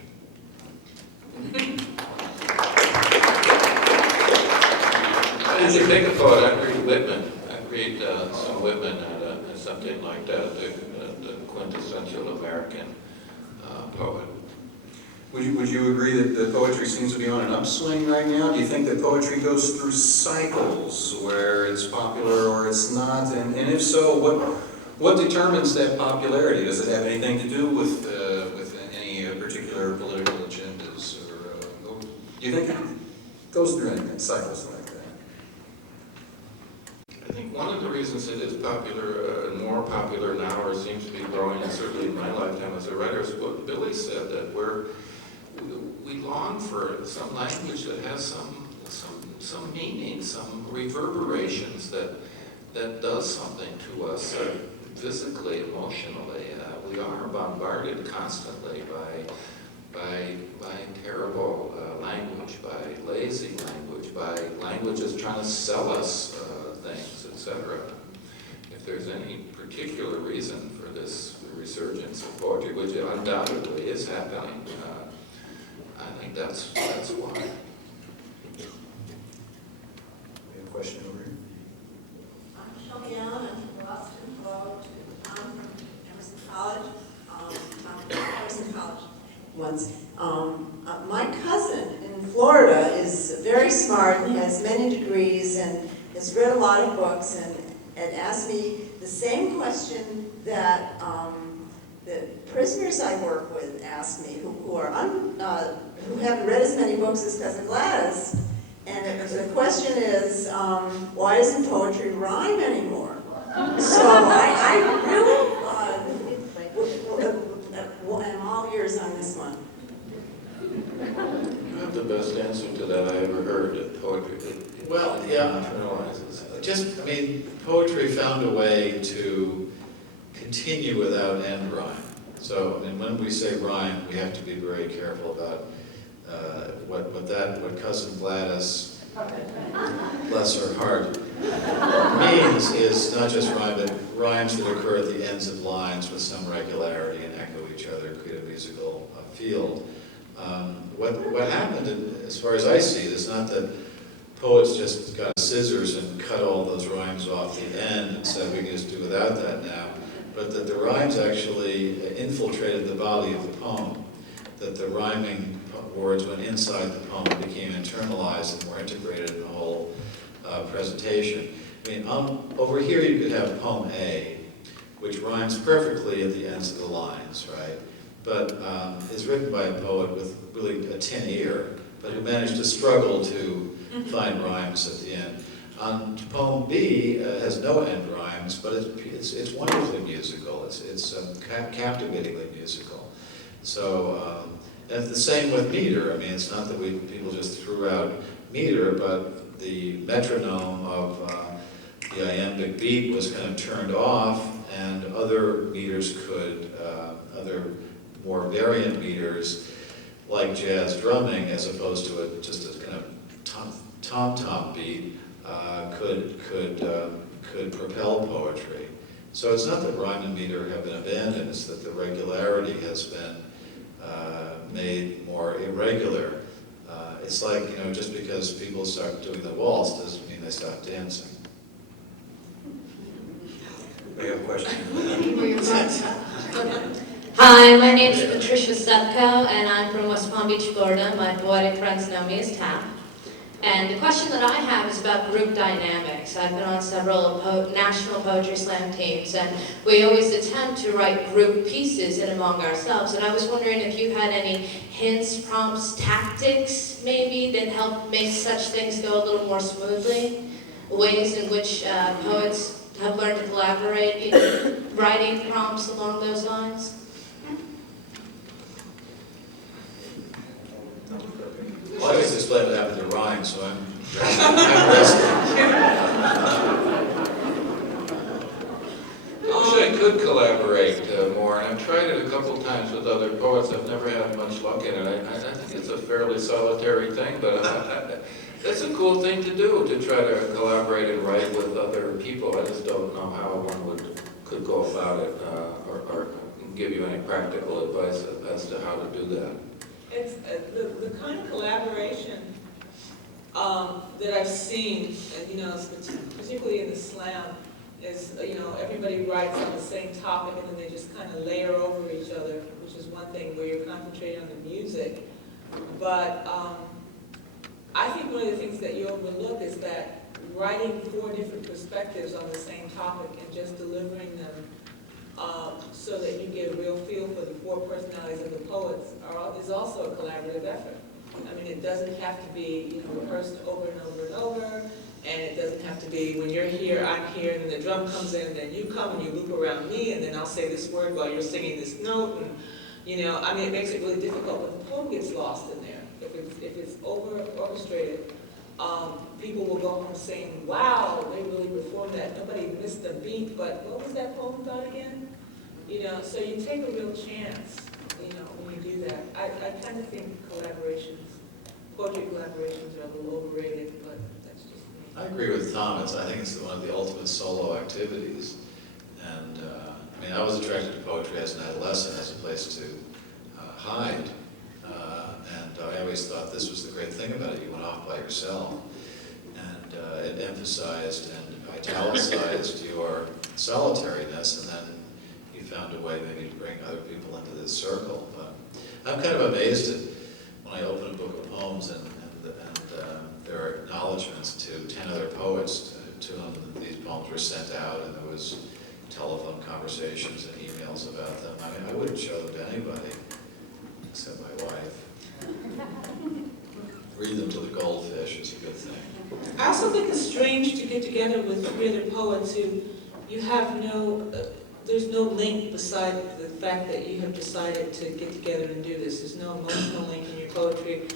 I didn't pick a poet. I'd read Whitman. I'd read some Whitman at something like that, the quintessential American poet. Would you agree that the poetry seems to be on an upswing right now? Do you think that poetry goes through cycles where it's popular or it's not? And if so, what determines that popularity? Does it have anything to do with any particular political agendas? Or do you think? goes through in cycles like that. I think one of the reasons it is popular, and more popular now, or seems to be growing, and certainly in my lifetime as a writer, is what Billy said, that we long for some language that has some meaning, some reverberations that does something to us physically, emotionally. We are bombarded constantly by terrible language, by lazy language, by languages trying to sell us things, etc. If there's any particular reason for this resurgence of poetry, which undoubtedly is happening, I think that's why. We have a question over here. I'm Shelby Allen. I'm from Boston. Hello to Tom from Emerson College. Emerson College once. My cousin in Florida is very smart and has many degrees and has read a lot of books and asked me the same question that the prisoners I work with ask me, who haven't read as many books as Cousin Gladys. And the question is, why doesn't poetry rhyme anymore? So I really am all ears on this one. You have the best answer to that I ever heard at poetry. Well, yeah. Internalizes. Poetry found a way to continue without end rhyme. So, when we say rhyme, we have to be very careful about what Cousin Gladys, bless her heart, means is not just rhyme, but rhymes that occur at the ends of lines with some regularity and echo each other, create a musical field. What happened, as far as I see it, is not that poets just got scissors and cut all those rhymes off the end and said we can just do without that now, but that the rhymes actually infiltrated the body of the poem, that the rhyming words went inside the poem and became internalized and more integrated in the whole presentation. Over here you could have poem A, which rhymes perfectly at the ends of the lines, right? But is written by a poet with really a tin ear, but who managed to struggle to find rhymes at the end. Poem B has no end rhymes, but it's wonderfully musical. It's captivatingly musical. So, and it's the same with meter. It's not that people just threw out meter, but the metronome of the iambic beat was kind of turned off, and other meters other more variant meters, like jazz drumming, as opposed to just a kind of tom-tom beat, could propel poetry. So it's not that rhyme and meter have been abandoned, it's that the regularity has been made more irregular. It's like, just because people start doing the waltz doesn't mean they stop dancing. We have a question. Hi, my name is Patricia Smith, and I'm from West Palm Beach, Florida. My poetic friends know me as Tap. And the question that I have is about group dynamics. I've been on several national poetry slam teams, and we always attempt to write group pieces in among ourselves. And I was wondering if you had any hints, prompts, tactics, maybe, that help make such things go a little more smoothly? Ways in which poets have learned to collaborate, writing prompts along those lines? Well, I just explained what happened to rhyme, so I'm resting. I wish I could collaborate more, and I've tried it a couple times with other poets. I've never had much luck in it. I think it's a fairly solitary thing, but it's a cool thing to do, to try to collaborate and write with other people. I just don't know how one could go about it, or give you any practical advice as to how to do that. It's the kind of collaboration that I've seen, particularly in the slam, is, everybody writes on the same topic and then they just kind of layer over each other, which is one thing where you're concentrating on the music. But I think one of the things that you overlook is that writing 4 different perspectives on the same topic and just delivering them so that you get a real feel for the 4 personalities of the poets is also a collaborative effort. I mean, it doesn't have to be, rehearsed over and over and over, and it doesn't have to be when you're here, I'm here, and the drum comes in, then you come and you loop around me, and then I'll say this word while you're singing this note, and, it makes it really difficult when the poem gets lost in there. If it's over-orchestrated, people will go home saying, wow, they really performed that. Nobody missed a beat, but what was that poem about again? So you take a real chance, when you do that. I kind of think poetry collaborations are a little overrated, but that's just me. I agree with Tom. I think it's one of the ultimate solo activities. And I was attracted to poetry as an adolescent as a place to hide. And I always thought this was the great thing about it. You went off by yourself. And it emphasized and italicized your solitariness, and then you found a way maybe to bring other people into this circle. But I'm kind of amazed at when I open a book of poems and there are acknowledgements to 10 other poets to whom these poems were sent out, and there was telephone conversations and emails about them. I wouldn't show them to anybody except my wife. Read them to the goldfish is a good thing. I also think it's strange to get together with 3 other poets who you have there's no link beside the fact that you have decided to get together and do this. There's no emotional link in your poetry.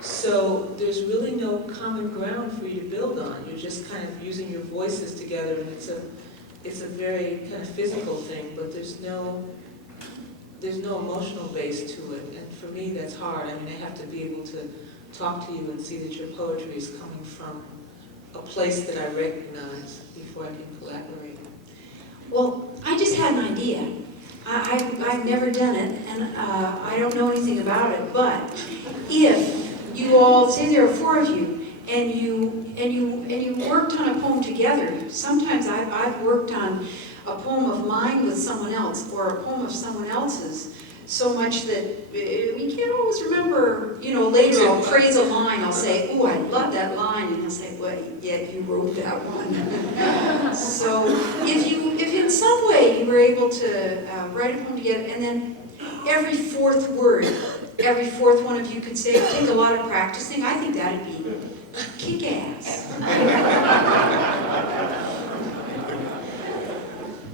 So there's really no common ground for you to build on. You're just kind of using your voices together, and it's a very kind of physical thing, but there's no emotional base to it. And for me, that's hard. I have to be able to talk to you and see that your poetry is coming from a place that I recognize before I can collaborate. Well, I just had an idea. I've never done it, and I don't know anything about it, but if you all, say there are 4 of you, and you worked on a poem together. Sometimes I've worked on a poem of mine with someone else, or a poem of someone else's, so much that we can't always remember, later I'll praise a line, I'll say, oh, I love that line, and they'll say, well, yeah, you wrote that one. So if in some way you were able to write a poem together, and then every 4th word, every 4th one of you could say, take a lot of practicing, I think that'd be kick-ass.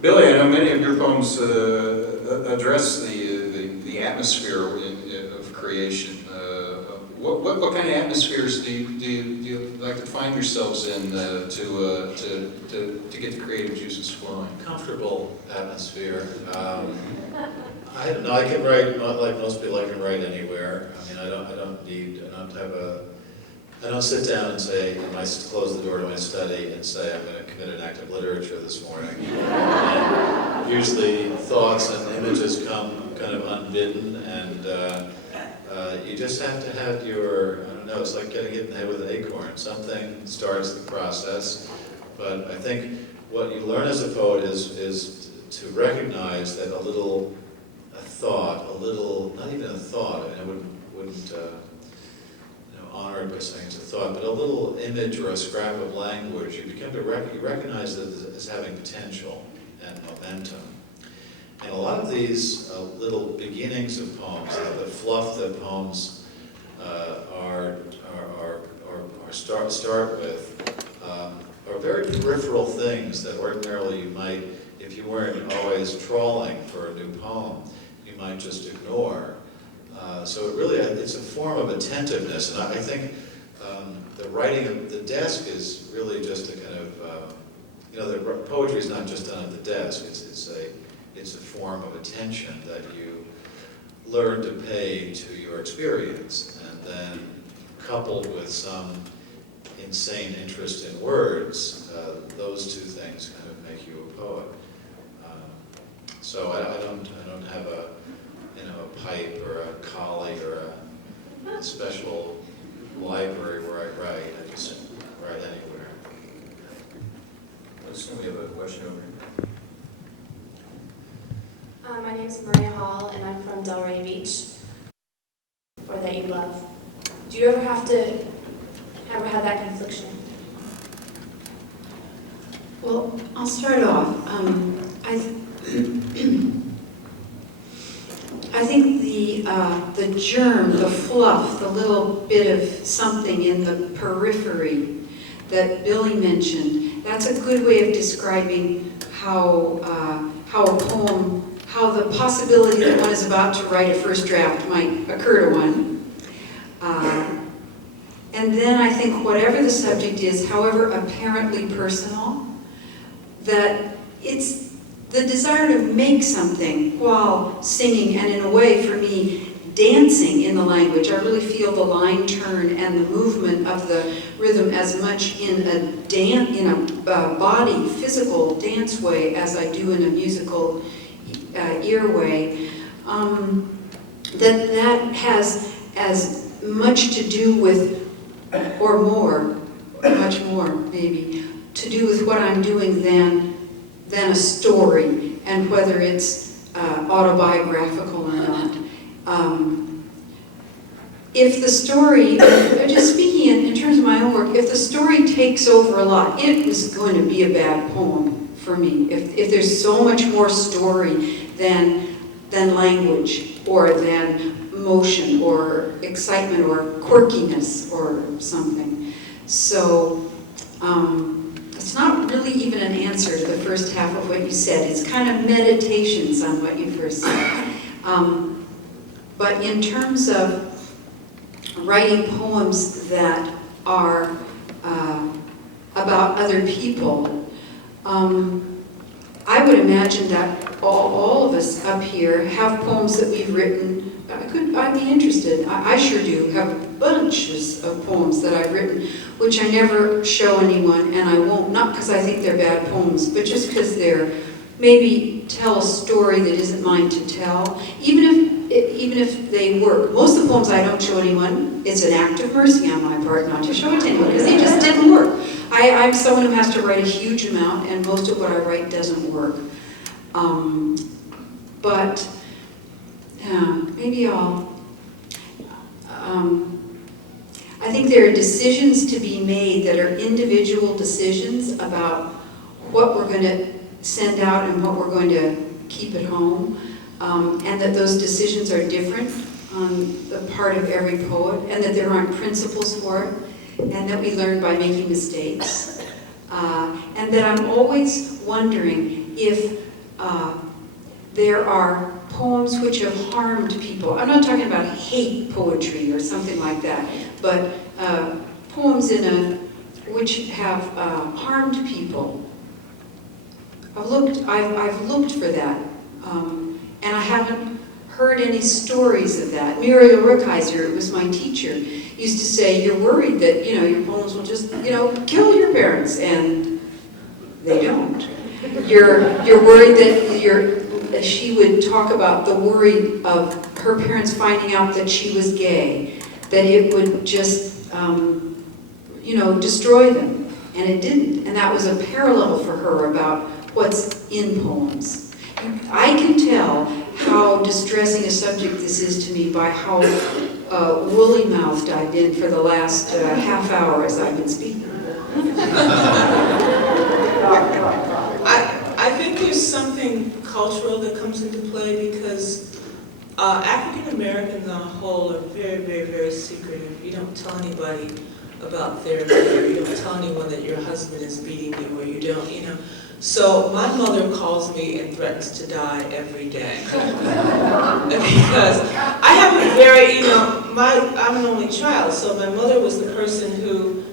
Billy, I know many of your poems address the atmosphere of creation. What kind of atmospheres do you like to find yourselves in to get the creative juices flowing? Comfortable atmosphere. I don't know. I can write, not like most people. I can write anywhere. I don't sit down and say, I close the door to my study and say, I'm going to commit an act of literature this morning. And usually thoughts and images come kind of unbidden, and you just have to have your, I don't know, it's like getting hit in the head with an acorn. Something starts the process, but I think what you learn as a poet is to recognize that a thought, not even a thought, I wouldn't honor it by saying it's a thought, but a little image or a scrap of language, you recognize it as having potential and momentum. And a lot of these little beginnings of poems, the fluff that poems start with, are very peripheral things that ordinarily you might, if you weren't always trawling for a new poem, you might just ignore. So it's a form of attentiveness, and I think the writing of the desk is really just a kind of, the poetry is not just done at the desk. It's a form of attention that you learn to pay to your experience, and then coupled with some insane interest in words, those 2 things kind of make you a poet. So I don't have a pipe or a collie or a special library where I write. I just write anywhere. I assume we have a question over here. My name is Maria Hall, and I'm from Delray Beach, or that you love. Do you ever have that confliction? Well, I'll start off. I think the the germ, the fluff, the little bit of something in the periphery that Billy mentioned. That's a good way of describing how a poem, how the possibility that one is about to write a first draft might occur to one. And then I think whatever the subject is, however apparently personal, that it's the desire to make something while singing, and in a way, for me, dancing in the language. I really feel the line turn and the movement of the rhythm as much in a body, physical dance way as I do in a musical ear way. That has as much to do with, or more, much more maybe, to do with what I'm doing than a story, and whether it's autobiographical or not. If the story, just speaking in terms of my own work, if the story takes over a lot, it is going to be a bad poem for me. If there's so much more story than language, or than motion, or excitement, or quirkiness, or something. So, it's not really even an answer to the first half of what you said. It's kind of meditations on what you first said. But in terms of writing poems that are about other people, I would imagine that all of us up here have poems that we've written. I'd be interested. I sure do have bunches of poems that I've written, which I never show anyone, and I won't. Not because I think they're bad poems, but just because they're maybe tell a story that isn't mine to tell. Even if they work. Most of the poems I don't show anyone. It's an act of mercy on my part not to show it to anyone, because they just didn't work. I'm someone who has to write a huge amount, and most of what I write doesn't work. But maybe I'll. I think there are decisions to be made that are individual decisions about what we're going to send out and what we're going to keep at home, and that those decisions are different on the part of every poet, and that there aren't principles for it, and that we learn by making mistakes. And that I'm always wondering if there are poems which have harmed people. I'm not talking about hate poetry or something like that, but poems which have harmed people. I've looked for that, and I haven't heard any stories of that. Muriel Rukeyser, it was my teacher, used to say, you're worried that, your poems will just, kill your parents, and they don't. You're worried that she would talk about the worry of her parents finding out that she was gay, that it would just, destroy them, and it didn't. And that was a parallel for her about what's in poems. I can tell how distressing a subject this is to me by how woolly-mouthed I've been for the last half hour as I've been speaking. I think there's something cultural that comes into play, because African Americans on a whole are very, very, very secretive. You don't tell anybody about therapy, or you don't tell anyone that your husband is beating you, or you don't, So my mother calls me and threatens to die every day. Because I have a very, I'm an only child, so my mother was the person who,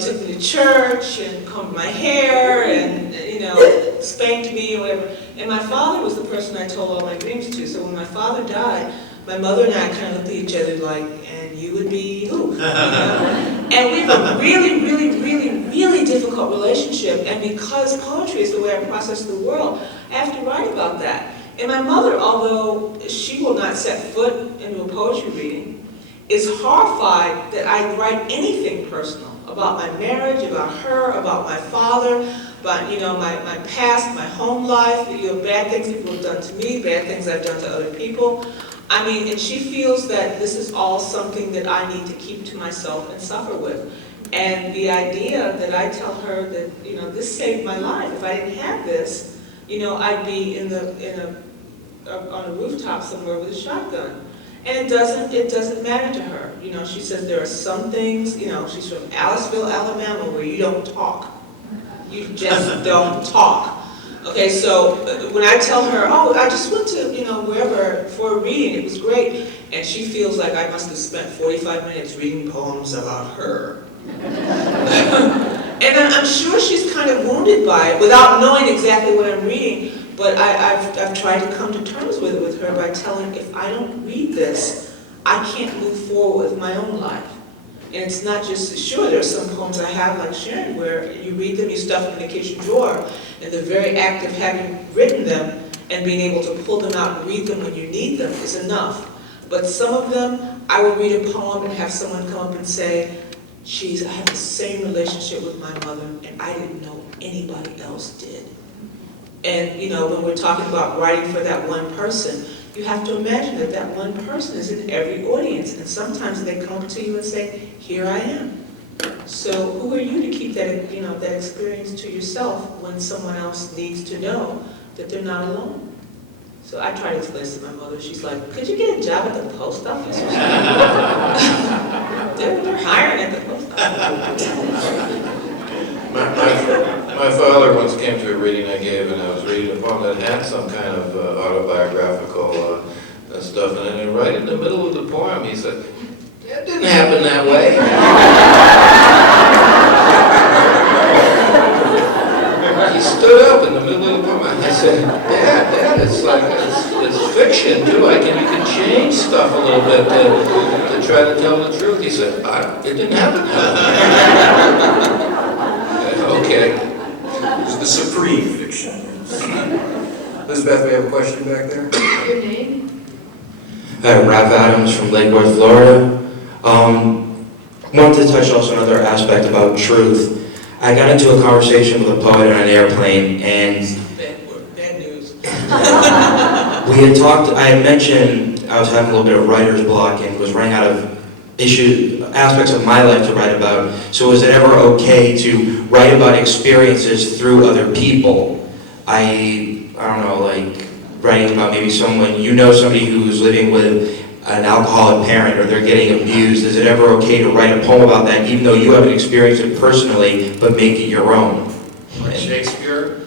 took me to church and combed my hair and, spanked me or whatever. And my father was the person I told all my dreams to. So when my father died, my mother and I kind of looked at each other like, and you would be who? And we have a really, really, really, really difficult relationship. And because poetry is the way I process the world, I have to write about that. And my mother, although she will not set foot into a poetry reading, is horrified that I write anything personal about my marriage, about her, about my father, about my past, my home life, bad things people have done to me, bad things I've done to other people. And she feels that this is all something that I need to keep to myself and suffer with. And the idea that I tell her that, this saved my life. If I didn't have this, I'd be on a rooftop somewhere with a shotgun. And it doesn't matter to her. You know, she says there are some things, you know, she's from Aliceville, Alabama, where you don't talk. You just don't talk. Okay, so when I tell her, oh, I just went to, you know, wherever for a reading, it was great, and she feels like I must have spent 45 minutes reading poems about her. And I'm sure she's kind of wounded by it without knowing exactly what I'm reading, but I've tried to come to terms with her by telling her if I don't read this, I can't move forward with my own life. And it's not just, sure, there's some poems I have like Sharon where you read them, you stuff them in the kitchen drawer, and the very act of having written them and being able to pull them out and read them when you need them is enough. But some of them, I will read a poem and have someone come up and say, geez, I have the same relationship with my mother and I didn't know anybody else did. And you know, when we're talking about writing for that one person, you have to imagine that that one person is in every audience, and sometimes they come to you and say, here I am. So who are you to keep that, you know, that experience to yourself when someone else needs to know that they're not alone? So I try to explain this to my mother. She's like, could you get a job at the post office? They're hiring at the post office. My father once came to a reading I gave, and I was reading a poem that had some kind of autobiographical stuff, and then right in the middle of the poem he said, that didn't happen that way. He stood up in the middle of the poem, and I said, Dad, it's like, it's fiction too, you can change stuff a little bit to try to tell the truth. He said, it didn't happen that way. Okay. It's the supreme fiction. Elizabeth, we have a question back there. Your name? Hi, Raph Adams from Lake Worth, Florida. Wanted to touch also on another aspect about truth. I got into a conversation with a poet on an airplane, and Bad news. we had talked, I had mentioned I was having a little bit of writer's block and was running out of aspects of my life to write about. So is it ever okay to write about experiences through other people? I don't know, like writing about maybe someone, you know, somebody who's living with an alcoholic parent or they're getting abused. Is it ever okay to write a poem about that even though you haven't experienced it personally but make it your own? Like Shakespeare?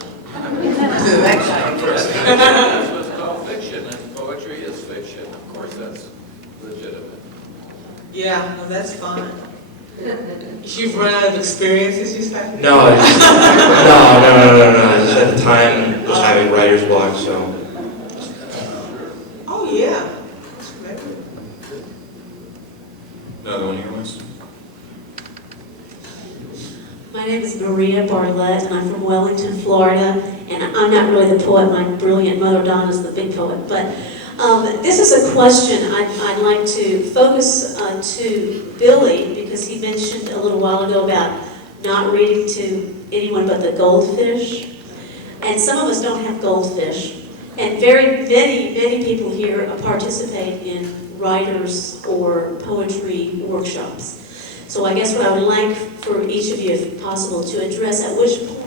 That's what's called fiction, and poetry is fiction. Of course, that's legitimate. Yeah, no, that's fine. You've run out of experiences, you said? No, no. Just at the time, I was having writer's block, so. Oh, yeah. Another one here, Winston. My name is Maria Bartlett, and I'm from Wellington, Florida. And I'm not really the poet. My brilliant mother, Donna's the big poet. But this is a question I'd like to focus to Billy, because he mentioned a little while ago about not reading to anyone but the goldfish. And some of us don't have goldfish. And very many people here participate in writers or poetry workshops. So I guess what I would like for each of you, if possible, to address at which point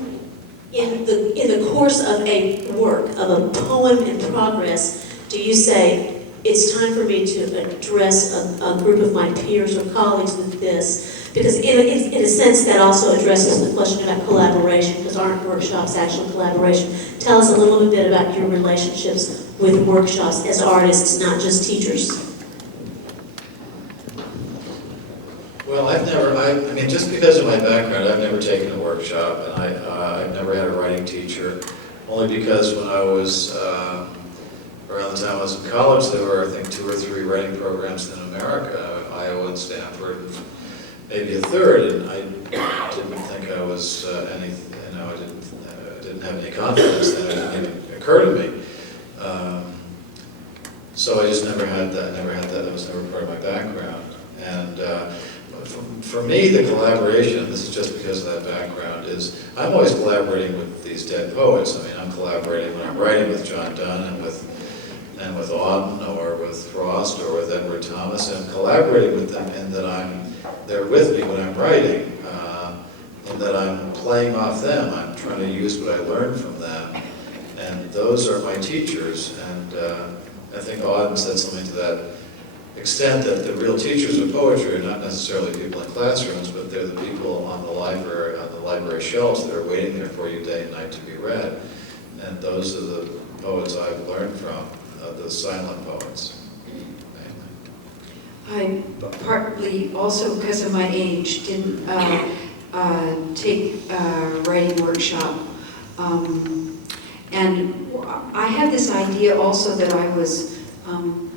in the course of a work, of a poem in progress, do you say, it's time for me to address a group of my peers or colleagues with this? Because in a sense that also addresses the question about collaboration, because aren't workshops actual collaboration? Tell us a little bit about your relationships with workshops as artists, not just teachers. Well, I mean, just because of my background, I've never taken a workshop, and I've never had a writing teacher, only because when I was, around the time I was in college, there were, I think, 2 or 3 writing programs in America, Iowa and Stanford, and maybe a third, and I didn't think I was I didn't have any confidence then, it didn't even occur to me. So I just never had that, that was never part of my background. And for me, the collaboration, and this is just because of that background, is I'm always collaborating with these dead poets. I mean, I'm collaborating when I'm writing with John Donne and with Auden or with Frost or with Edward Thomas, and I'm collaborating with them in that they're with me when I'm writing, in that I'm playing off them. I'm trying to use what I learned from them, and those are my teachers. And I think Auden said something to that extent that the real teachers of poetry are not necessarily people in classrooms, but they're the people on the library shelves that are waiting there for you day and night to be read. And those are the poets I've learned from, the silent poets. I partly also because of my age didn't take a writing workshop. And I had this idea also that I was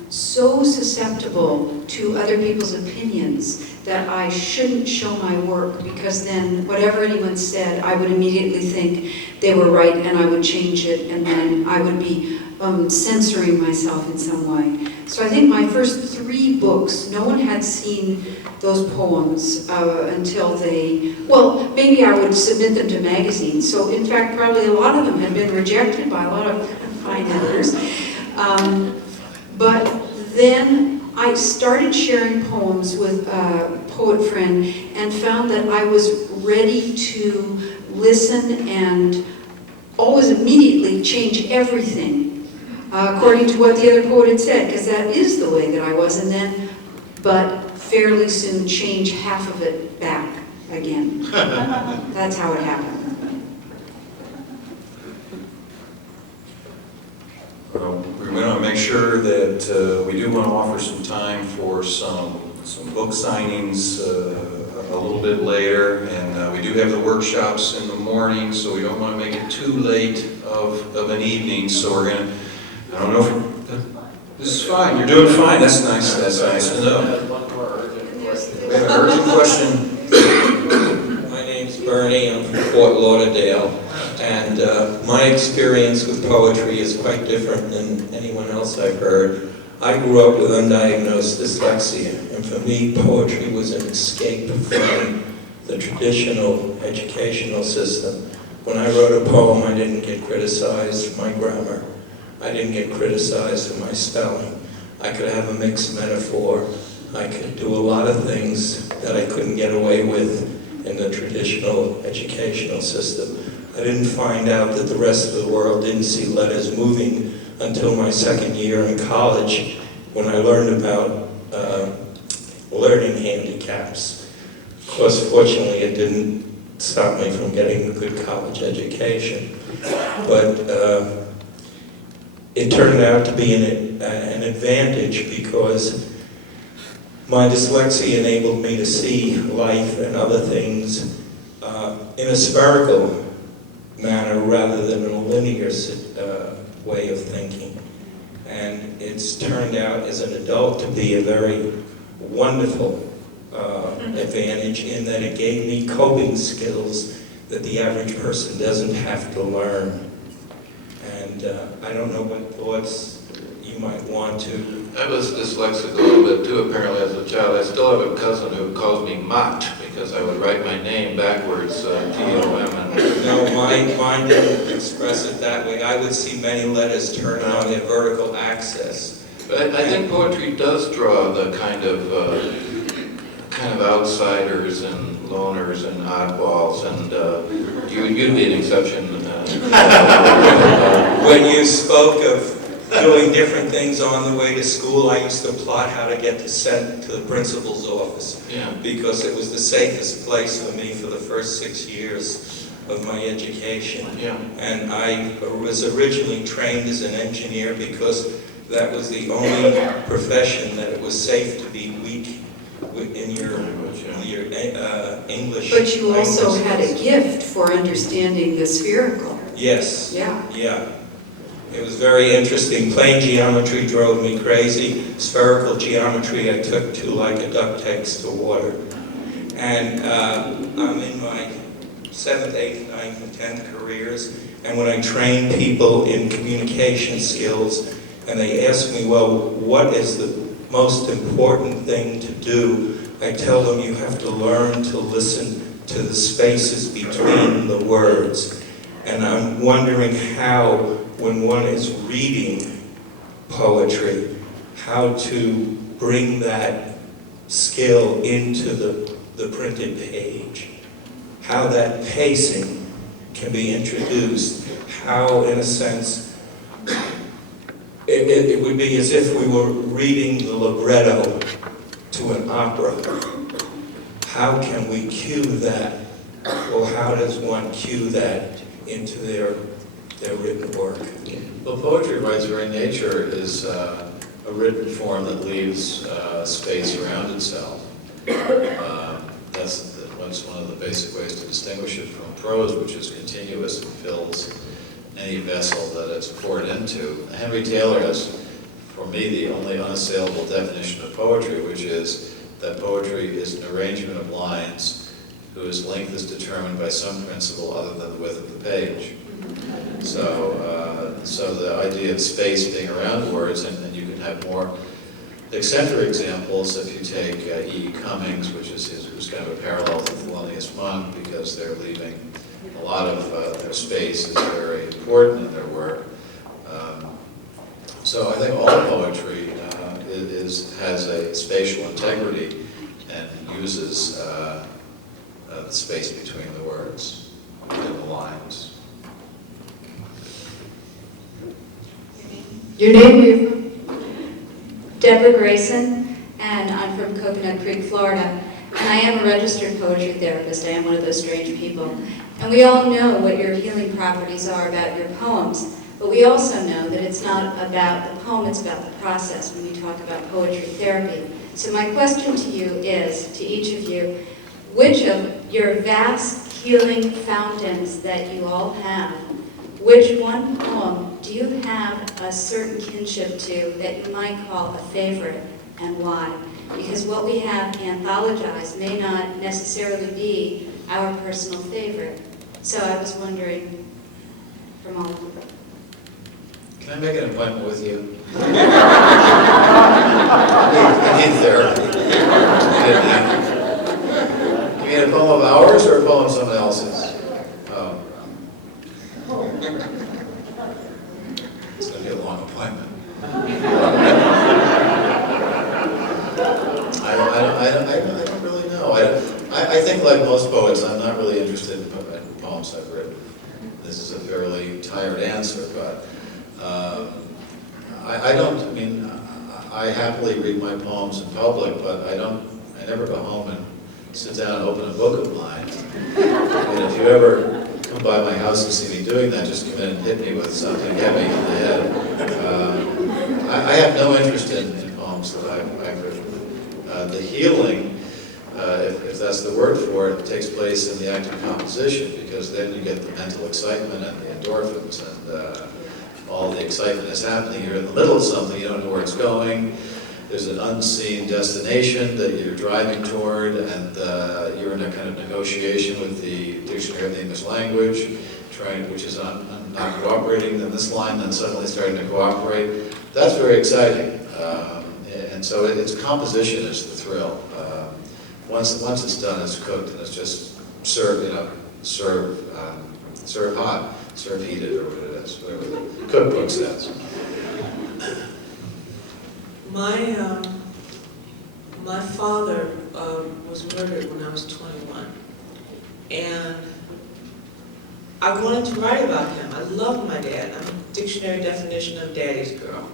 so susceptible to other people's opinions that I shouldn't show my work, because then whatever anyone said, I would immediately think they were right and I would change it, and then I would be censoring myself in some way. So I think my first 3 books, no one had seen those poems until well, maybe I would submit them to magazines. So in fact, probably a lot of them had been rejected by a lot of fine editors. But then I started sharing poems with a poet friend and found that I was ready to listen and always immediately change everything according to what the other poet had said, because that is the way that I was, and then, but fairly soon change half of it back again. That's how it happened. We want to make sure that we do want to offer some time for some book signings a little bit later, and we do have the workshops in the morning, so we don't want to make it too late of an evening. So we're going to, I don't know if this is fine. You're doing fine. That's nice. That's nice to know. We have an urgent question. My name's Bernie. I'm from Fort Lauderdale. And my experience with poetry is quite different than anyone else I've heard. I grew up with undiagnosed dyslexia, and for me, poetry was an escape from the traditional educational system. When I wrote a poem, I didn't get criticized for my grammar. I didn't get criticized for my spelling. I could have a mixed metaphor. I could do a lot of things that I couldn't get away with in the traditional educational system. I didn't find out that the rest of the world didn't see letters moving until my second year in college, when I learned about learning handicaps. Of course, fortunately, it didn't stop me from getting a good college education. But it turned out to be an advantage, because my dyslexia enabled me to see life and other things in a spherical manner rather than in a linear way of thinking. And it's turned out as an adult to be a very wonderful advantage, in that it gave me coping skills that the average person doesn't have to learn. And I don't know what thoughts you might want to. I was dyslexic a little bit too, apparently, as a child. I still have a cousin who calls me Mott, because I would write my name backwards, T-O-M. No, mine didn't express it that way. I would see many letters turn on their vertical axis. But I think poetry does draw the kind of outsiders and loners and oddballs, and you'd be an exception. When you spoke of doing different things on the way to school, I used to plot how to get sent to the principal's office, because it was the safest place for me for the first 6 years of my education. And I was originally trained as an engineer because that was the only profession that it was safe to be weak in your English. But you also had a gift for understanding the spherical. Yes. Yeah. It was very interesting. Plane geometry drove me crazy. Spherical geometry I took to like a duck takes to water. And I'm in my 7th, 8th, 9th, and 10th careers. And when I train people in communication skills, and they ask me, well, what is the most important thing to do? I tell them you have to learn to listen to the spaces between the words. And I'm wondering how, when one is reading poetry, how to bring that skill into the printed page. How that pacing can be introduced. How, in a sense, it would be as if we were reading the libretto to an opera. How can we cue that? Or how does one cue that into their written work? Well, poetry by its very nature is a written form that leaves space around itself. That's one of the basic ways to distinguish it from prose, which is continuous and fills any vessel that it's poured into. Henry Taylor has, for me, the only unassailable definition of poetry, which is that poetry is an arrangement of lines whose length is determined by some principle other than the width of the page. So the idea of space being around words, and you can have more eccentric examples if you take E. Cummings, who's kind of a parallel to Thelonious Monk, because they're leaving a lot of their space is very important in their work. So I think all poetry has a spatial integrity and uses the space between the words and the lines. Your name, where you're from? Deborah Grayson, and I'm from Coconut Creek, Florida. And I am a registered poetry therapist. I am one of those strange people. And we all know what your healing properties are about your poems, but we also know that it's not about the poem, it's about the process when you talk about poetry therapy. So my question to you is, to each of you, which of your vast healing fountains that you all have, which one poem do you have a certain kinship to that you might call a favorite, and why? Because what we have anthologized may not necessarily be our personal favorite. So I was wondering from all of you. Can I make an appointment with you? I need therapy. You mean a poem of ours or a poem of someone else's? Oh. It's going to be a long appointment. I don't really know. I think like most poets, I'm not really interested in poems I've written. This is a fairly tired answer, but I happily read my poems in public, but I never go home and sit down and open a book of mine. And if you ever come by my house and see me doing that, just come in and hit me with something heavy in the head. I have no interest in poems that I've written. The healing, if that's the word for it, takes place in the act of composition, because then you get the mental excitement and the endorphins, and all the excitement is happening. You're in the middle of something, you don't know where it's going. There's an unseen destination that you're driving toward, and you're in a kind of negotiation with the Dictionary of the English Language, which is not cooperating, then this line, then suddenly starting to cooperate. That's very exciting. And so its composition is the thrill. Once it's done, it's cooked, and it's just serve hot, serve heated, or what it is, whatever the cookbook says. My father was murdered when I was 21, and I wanted to write about him. I loved my dad. I'm a dictionary definition of daddy's girl.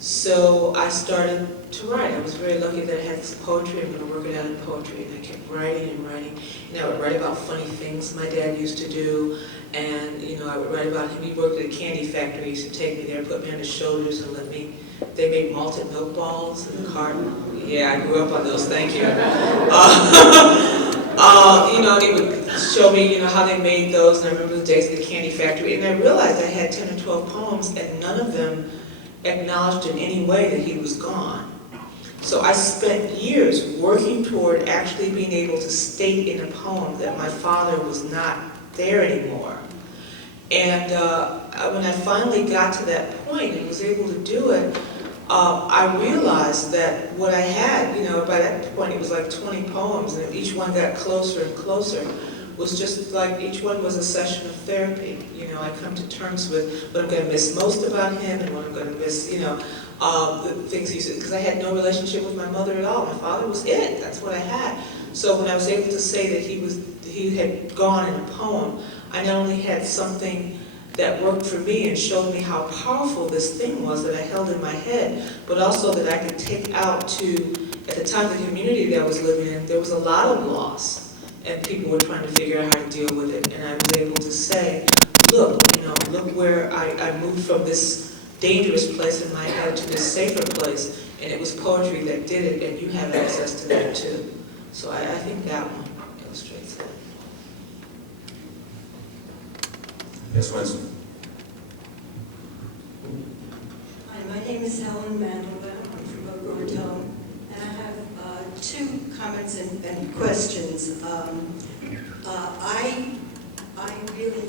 So I started to write. I was very lucky that I had this poetry. I'm going to work it out in poetry, and I kept writing and writing. And I would write about funny things my dad used to do, and I would write about him. He worked at a candy factory. He used to take me there, put me on his shoulders, and let me. They made malted milk balls in the carton. Yeah, I grew up on those. Thank you. And he would show me, how they made those. And I remember the days at the candy factory, and I realized I had 10 or 12 poems, and none of them acknowledged in any way that he was gone. So I spent years working toward actually being able to state in a poem that my father was not there anymore. And when I finally got to that point and was able to do it, I realized that what I had, by that point it was like 20 poems, and each one got closer and closer, was just like each one was a session of therapy. I come to terms with what I'm going to miss most about him and what I'm going to miss, the things he said, because I had no relationship with my mother at all. My father was it. That's what I had. So when I was able to say that he had gone in a poem, I not only had something that worked for me and showed me how powerful this thing was that I held in my head, but also that I could take out to, at the time, the community that I was living in, there was a lot of loss, and people were trying to figure out how to deal with it, and I was able to say, look, look where I moved from this dangerous place in my head to this safer place, and it was poetry that did it, and you have access to that too. So I think that one illustrates that. Yes, Winston. Hi, my name is Helen Mandelbaum. I'm from Boca Raton, and I have two comments and questions. I really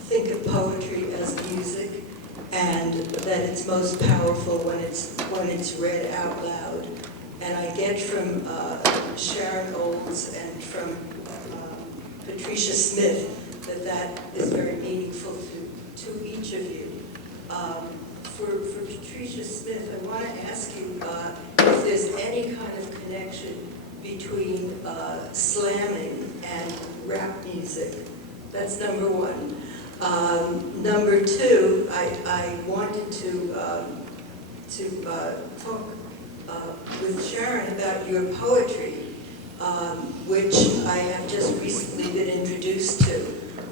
think of poetry as music, and that it's most powerful when it's read out loud. And I get from Sharon Olds and from Patricia Smith that is very meaningful to each of you. For Patricia Smith, I want to ask you if there's any kind of connection between slamming and rap music. That's number one. Number two, I wanted to talk with Sharon about your poetry, which I have just recently been introduced to.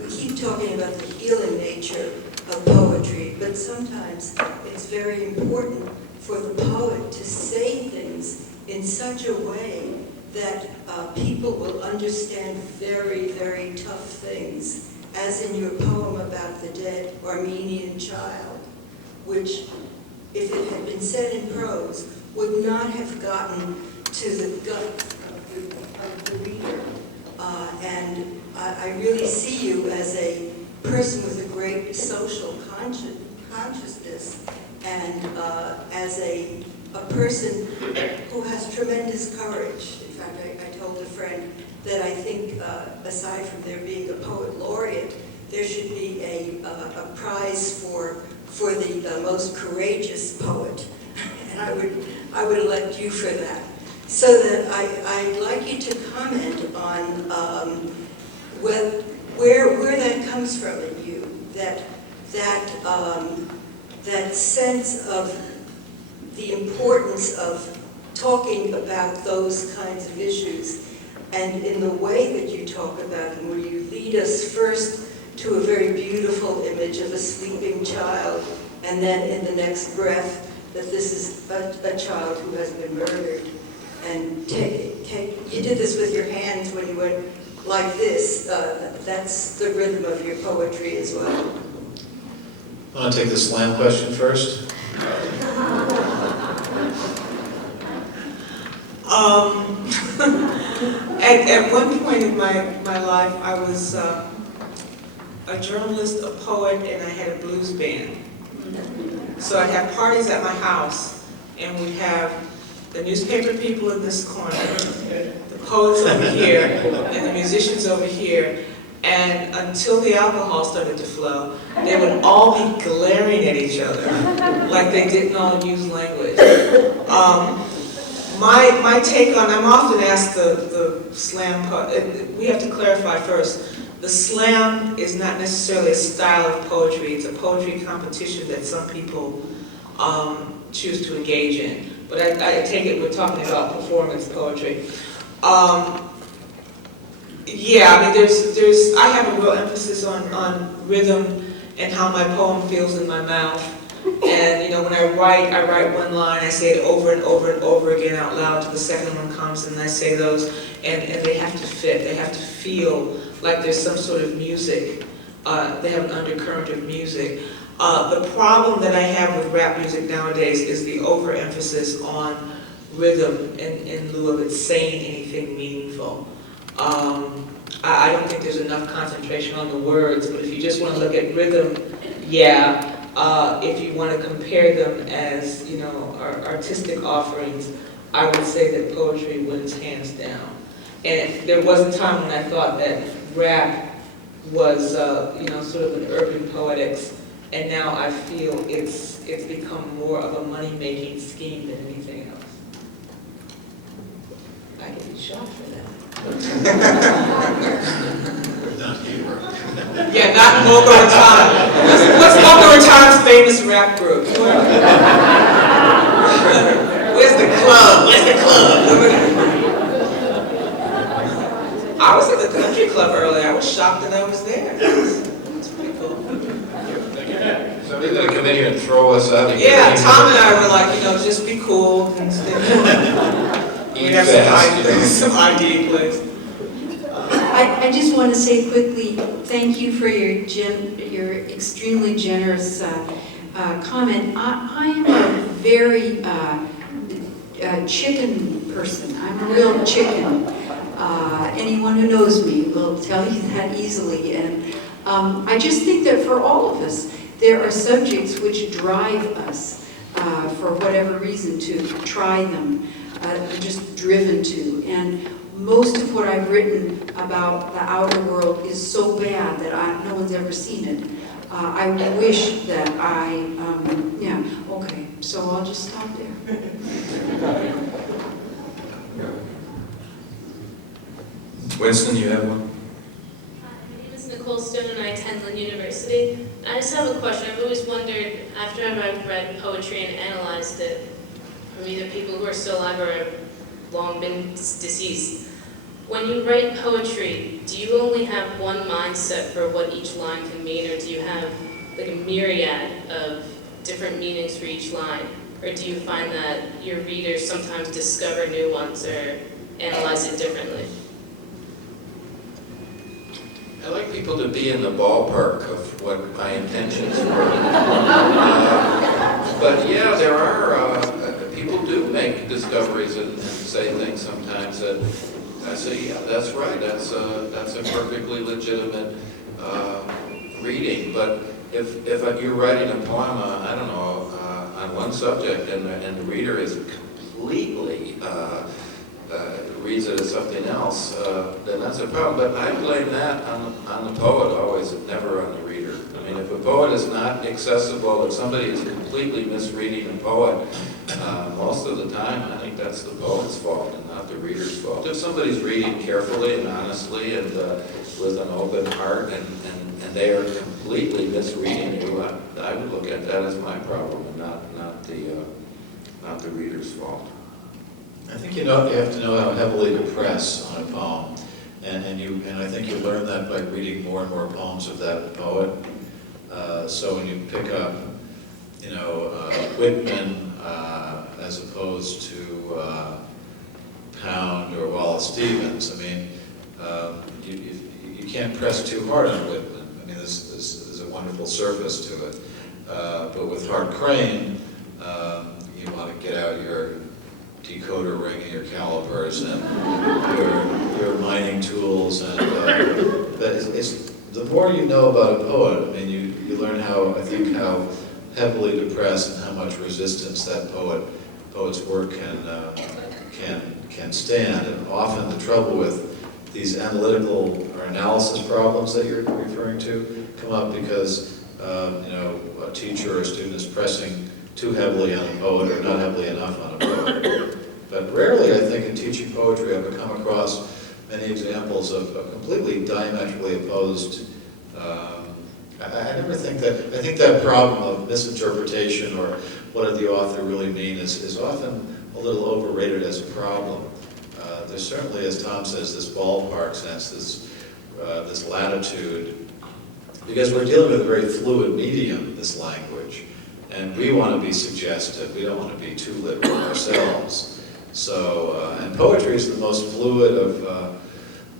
We keep talking about the healing nature of poetry, but sometimes it's very important for the poet to say things in such a way that people will understand very, very tough things, as in your poem about the dead Armenian child, which, if it had been said in prose, would not have gotten to the gut of the reader. And I really see you as a person with a great social consciousness, and as a person who has tremendous courage. In fact, I told a friend that I think, aside from there being a poet laureate, there should be a prize for the most courageous poet, and I would elect you for that. So that I'd like you to comment on where that comes from in you, that sense of the importance of talking about those kinds of issues, and in the way that you talk about them, where you lead us first to a very beautiful image of a sleeping child, and then in the next breath that this is a child who has been murdered. And you did this with your hands when you went like this. That's the rhythm of your poetry as well. I want to take the slam question first. At one point in my life, I was a journalist, a poet, and I had a blues band. So I'd have parties at my house, and we'd have the newspaper people in this corner, the poets over here, and the musicians over here. And until the alcohol started to flow, they would all be glaring at each other like they didn't all use language. My take on, I'm often asked the slam part, we have to clarify first. The slam is not necessarily a style of poetry. It's a poetry competition that some people choose to engage in. But I take it we're talking about performance poetry. Yeah, I mean, I have a real emphasis on rhythm and how my poem feels in my mouth. And when I write one line, I say it over and over and over again out loud till the second one comes, and I say those, and they have to fit. They have to feel like there's some sort of music. They have an undercurrent of music. The problem that I have with rap music nowadays is the overemphasis on rhythm in lieu of it saying anything meaningful. I don't think there's enough concentration on the words, but if you just want to look at rhythm, yeah. If you want to compare them as, artistic offerings, I would say that poetry wins hands down. And there was a time when I thought that rap was, sort of an urban poetics, and now I feel it's become more of a money-making scheme than anything else. I get shot for that. Not here. Yeah, not Boca Raton. What's Boca Raton's famous rap group? Where's the club? Where's the club? I was at the country club earlier. I was shocked that I was there. It's pretty cool. Somebody's gonna come in here and throw us out of here. Yeah, Tom and I were like, just be cool. And we have some ID plays. I just want to say quickly, thank you for your extremely generous comment. I am a very chicken person. I'm a real chicken. Anyone who knows me will tell you that easily. And I just think that for all of us, there are subjects which drive us for whatever reason to try them. We're just driven to. And most of what I've written about the outer world is so bad that no one's ever seen it. I wish that okay, so I'll just stop there. Winston, you have one? My name is Nicole Stone and I attend Lynn University. I just have a question. I've always wondered, after I've read poetry and analyzed it, from either people who are still alive or have long been deceased, when you write poetry, do you only have one mindset for what each line can mean, or do you have like a myriad of different meanings for each line? Or do you find that your readers sometimes discover new ones or analyze it differently? I like people to be in the ballpark of what my intentions were. But yeah, there are, people do make discoveries and say things sometimes that I say, yeah, that's right, that's a perfectly legitimate reading. But if you're writing a poem, I don't know, on one subject and the reader is completely reads it as something else, then that's a problem. But I blame that on the poet always, never on the reader. I mean, if a poet is not accessible, if somebody is completely misreading a poet, most of the time, I think that's the poet's fault and not the reader's fault. If somebody's reading carefully and honestly and with an open heart and they are completely misreading you, I would look at that as my problem and not the reader's fault. I think you have to know how heavily to press on a poem, and I think you learn that by reading more and more poems of that poet. So when you pick up, Whitman as opposed to Pound or Wallace Stevens, I mean, you can't press too hard on Whitman. I mean, there's a wonderful surface to it. But with Hart Crane, you want to get out your decoder ring and your calipers and your mining tools, and the more you know about a poet, I mean, you learn how heavily to press and how much resistance that poet's work can stand. And often the trouble with these analytical or analysis problems that you're referring to come up because a teacher or a student is pressing too heavily on a poet or not heavily enough on a poet. But rarely, I think, in teaching poetry, I've come across many examples of completely diametrically opposed. I never think that. I think that problem of misinterpretation or what did the author really mean is often a little overrated as a problem. There's certainly, as Tom says, this ballpark sense, this latitude, because we're dealing with a very fluid medium, this language, and we want to be suggestive. We don't want to be too literal ourselves. So, and poetry is the most fluid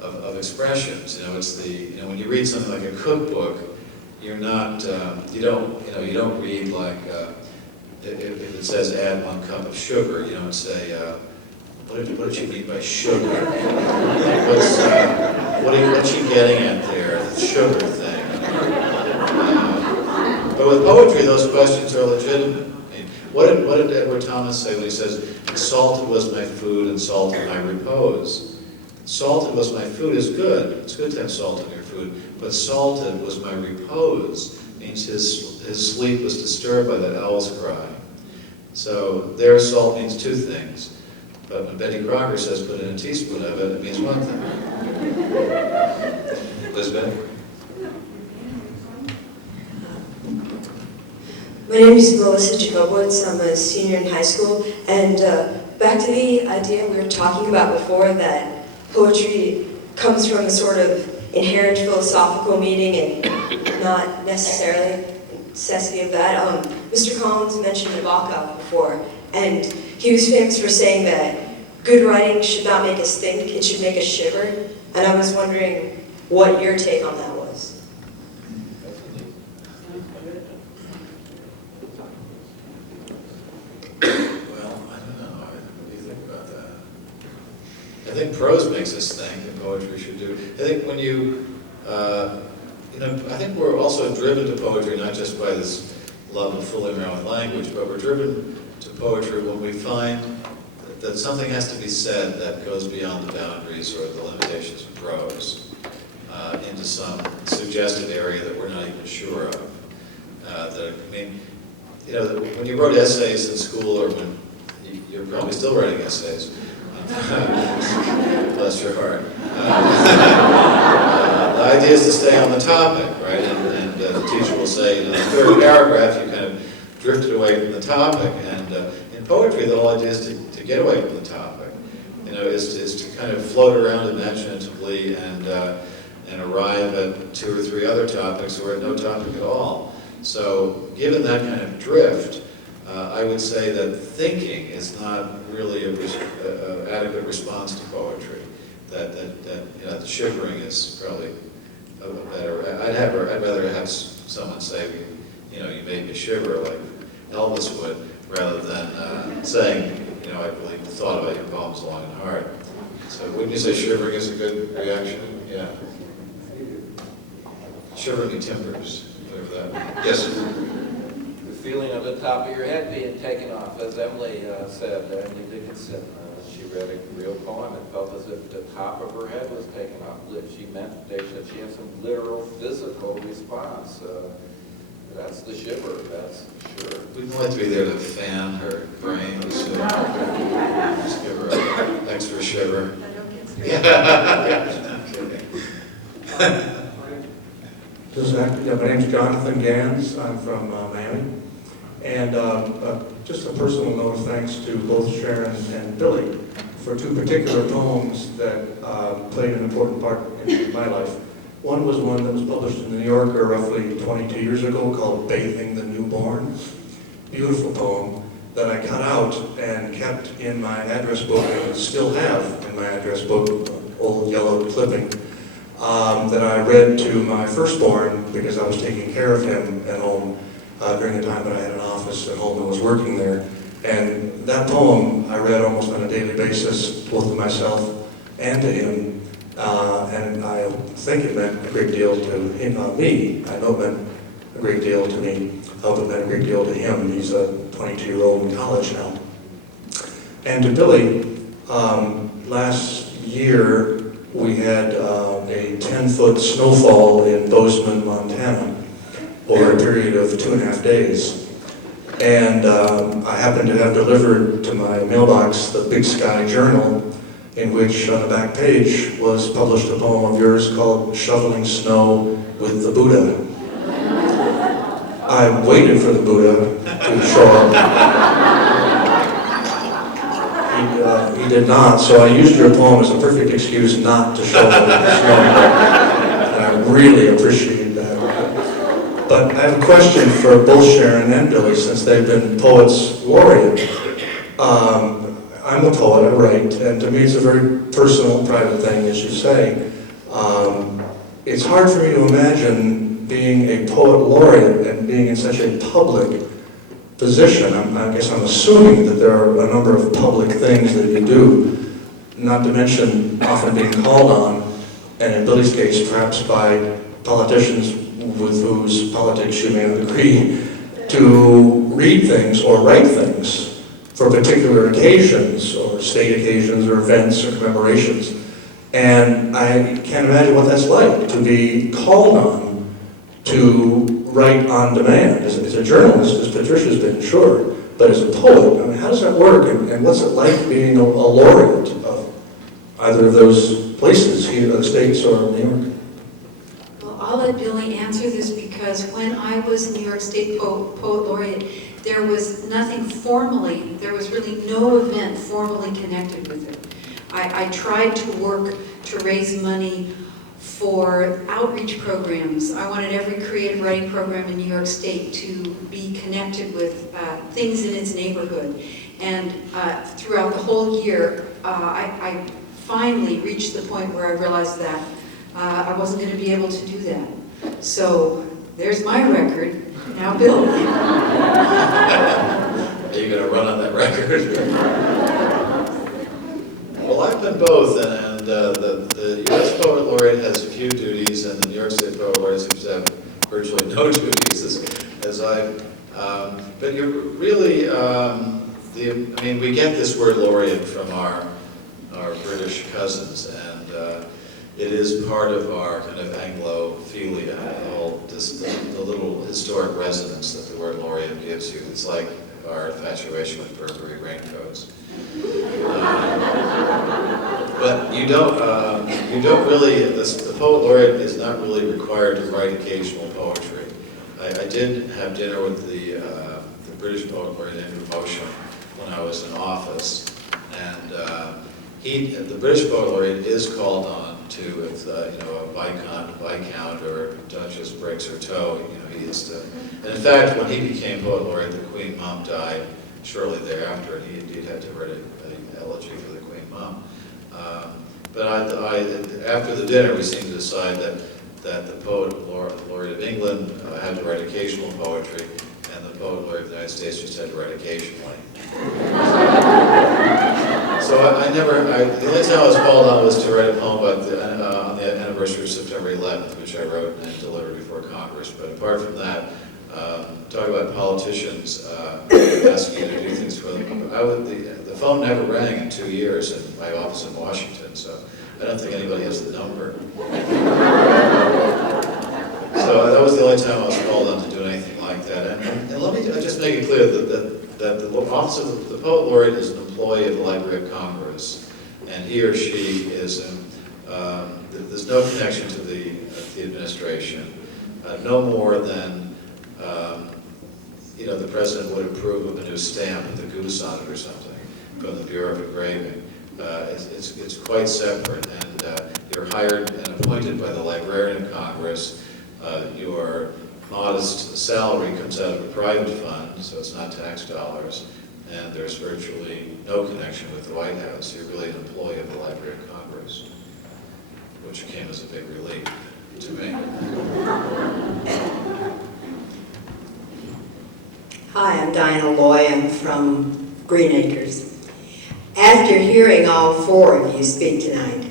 of expressions. It's when you read something like a cookbook, you're not, you don't read like, if it says add 1 cup of sugar, you don't say, what did you mean by sugar? What's she getting at there, the sugar thing? But with poetry, those questions are legitimate. I mean, what did Edward Thomas say when he says, salted was my food and salted my repose? Salted was my food is good. It's good to have salt in your food. But salted was my repose. Means his sleep was disturbed by that owl's cry. So there, salt means 2 things. But when Betty Crocker says put in a teaspoon of it, it means 1 thing. Elizabeth? My name is Melissa Jacobowitz. I'm a senior in high school. And back to the idea we were talking about before, that poetry comes from a sort of inherent philosophical meaning and not necessarily necessity of that. Mr. Collins mentioned Nabokov before, and he was famous for saying that good writing should not make us think, it should make us shiver. And I was wondering what your take on that was. Well, I don't know. What do you think about that? I think prose makes us think, and poetry should do. I think when I think we're also driven to poetry not just by this love of fooling around with language, but we're driven to poetry when we find that something has to be said that goes beyond the boundaries or the limitations of prose into some suggested area that we're not even sure of. When you wrote essays in school, or when you're probably still writing essays, bless your heart. The idea is to stay on the topic, right? And the teacher will say, in the third paragraph, you kind of drifted away from the topic. And in poetry, the whole idea is to get away from the topic. Is to kind of float around imaginatively and arrive at 2 or 3 other topics, or at no topic at all. So, given that kind of drift, I would say that thinking is not really an adequate response to poetry. That shivering is probably a better. I'd rather have someone say, you made me shiver like Elvis would, rather than saying, I really thought about your poems long and hard. So wouldn't you say shivering is a good reaction? Yeah. Shivering timbers, whatever that means. Yes. The feeling of the top of your head being taken off, as Emily said, Emily Dickinson. She read a real poem and felt as if the top of her head was taken off. She meant that she had some literal physical response. That's the shiver, that's sure. We'd like to be there to fan her brain, so just give her an extra shiver. My name's Jonathan Gans. I'm from Miami. And just a personal note of thanks to both Sharon and Billy for 2 particular poems that played an important part in my life. One was one that was published in the New Yorker roughly 22 years ago called Bathing the Newborn. Beautiful poem that I cut out and kept in my address book, and still have in my address book, old yellow clipping, that I read to my firstborn because I was taking care of him at home during the time that I had an office at home and was working there. And that poem I read almost on a daily basis, both to myself and to him. And I think it meant a great deal to me. I know it meant a great deal to me. I hope it meant a great deal to him. He's a 22-year-old in college now. And to Billy, last year we had a 10-foot snowfall in Bozeman, Montana, over a period of 2.5 days. And I happened to have delivered to my mailbox the Big Sky Journal, in which on the back page was published a poem of yours called Shoveling Snow with the Buddha. I waited for the Buddha to show up. He did not, so I used your poem as a perfect excuse not to shovel snow. And I really appreciate that. But I have a question for both Sharon and Billy, since they've been poets laureate. I'm a poet, I write, and to me it's a very personal, private thing, as you say. It's hard for me to imagine being a poet laureate and being in such a public position. I guess I'm assuming that there are a number of public things that you do, not to mention often being called on, and in Billy's case, perhaps by politicians with whose politics you may not agree, to read things or write things for particular occasions, or state occasions, or events, or commemorations. And I can't imagine what that's like, to be called on to write on demand. As a journalist, as Patricia's been, sure, but as a poet, I mean, how does that work? And what's it like being a laureate of either of those places, here in the States or New York? Well, I'll let Billy answer this because because when I was New York State Poet Laureate, there was nothing formally, there was really no event formally connected with it. I tried to work to raise money for outreach programs. I wanted every creative writing program in New York State to be connected with things in its neighborhood. And throughout the whole year, I finally reached the point where I realized that I wasn't going to be able to do that. So there's my record. Now, Bill. Are you going to run on that record? Well, I've been both, and the U.S. Poet Laureate has a few duties, and the New York State Poet Laureate seems to have virtually no duties, as but you're really, I mean, we get this word laureate from our British cousins, and it is part of our kind of Anglophilia, the little historic resonance that the word laureate gives you. It's like our infatuation with Burberry raincoats. But you don't really, the poet laureate is not really required to write occasional poetry. I did have dinner with the British poet laureate Andrew Motion when I was in office, and the British poet laureate is called on to, if a viscount or duchess breaks her toe, he is to. And in fact, when he became poet laureate, the Queen Mum died shortly thereafter, and he indeed had to write an elegy for the Queen Mum. But after the dinner, we seemed to decide that the poet laureate of England had to write occasional poetry, and the poet laureate of the United States just had to write occasionally. So the only time I was called on was to write a poem on the anniversary of September 11th, which I wrote and delivered before Congress. But apart from that, talk about politicians asking you to do things for them. The phone never rang in 2 years in my office in Washington, so I don't think anybody has the number. So that was the only time I was called on to do anything like that. And let me just make it clear that the office of the Poet Laureate is an employee of the Library of Congress, and he or she is there's no connection to the administration, no more than the president would approve of a new stamp with a goose on it or something from the Bureau of Engraving. It's quite separate, and you're hired and appointed by the Librarian of Congress. Your modest salary comes out of a private fund, so it's not tax dollars, and there's virtually no connection with the White House. You're really an employee of the Library of Congress, which came as a big relief to me. Hi, I'm Diana Loy. I'm from Green Acres. After hearing all four of you speak tonight,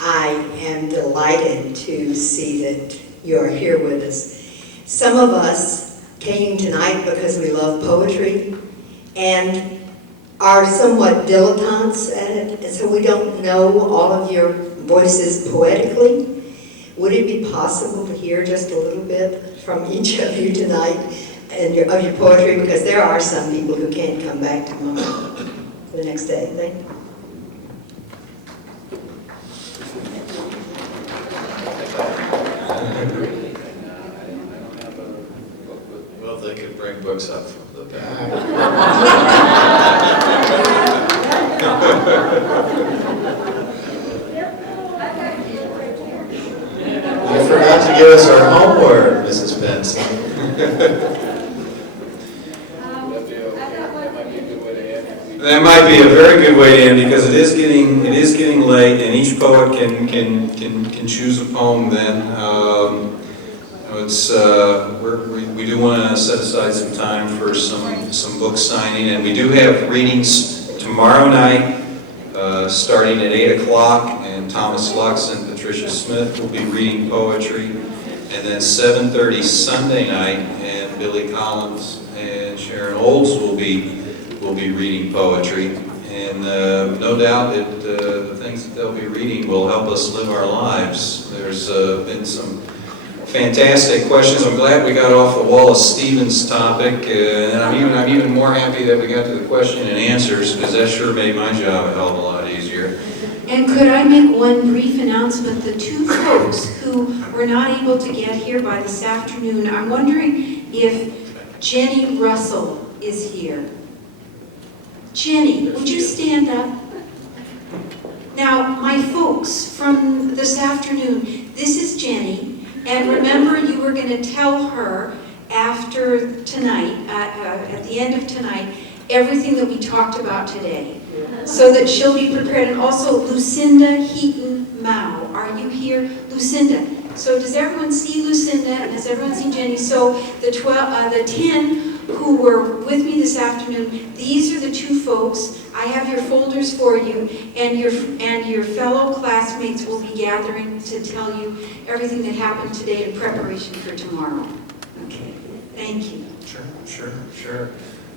I am delighted to see that you're here with us. Some of us came tonight because we love poetry and are somewhat dilettantes at it, and so we don't know all of your voices poetically. Would it be possible to hear just a little bit from each of you tonight of your poetry? Because there are some people who can't come back tomorrow, the next day. Thank you. Well, they could bring books up from the back. You forgot to give us our homework, Mrs. Benson. That might be a very good way to end, because it is getting late, and each poet can choose a poem then. We do want to set aside some time for some book signing, and we do have readings tomorrow night, starting at 8 o'clock, and Thomas Lux and Patricia Smith will be reading poetry, and then 7:30 Sunday night, and Billy Collins and Sharon Olds will be reading poetry, and no doubt that the things that they'll be reading will help us live our lives. There's been some fantastic questions. I'm glad we got off the Wallace Stevens topic, and I'm even more happy that we got to the question and answers, because that sure made my job a hell of a lot easier. And could I make one brief announcement? The two folks who were not able to get here by this afternoon, I'm wondering if Jenny Russell is here. Jenny, would you stand up? Now, my folks from this afternoon, this is Jenny, and remember you were going to tell her after tonight, at the end of tonight, everything that we talked about today, so that she'll be prepared. And also Lucinda Heaton Mao, are you here? Lucinda. So does everyone see Lucinda, and has everyone seen Jenny? So the 10 who were with me this afternoon, these are the two folks. I have your folders for you, and your fellow classmates will be gathering to tell you everything that happened today in preparation for tomorrow. Okay, thank you. Sure.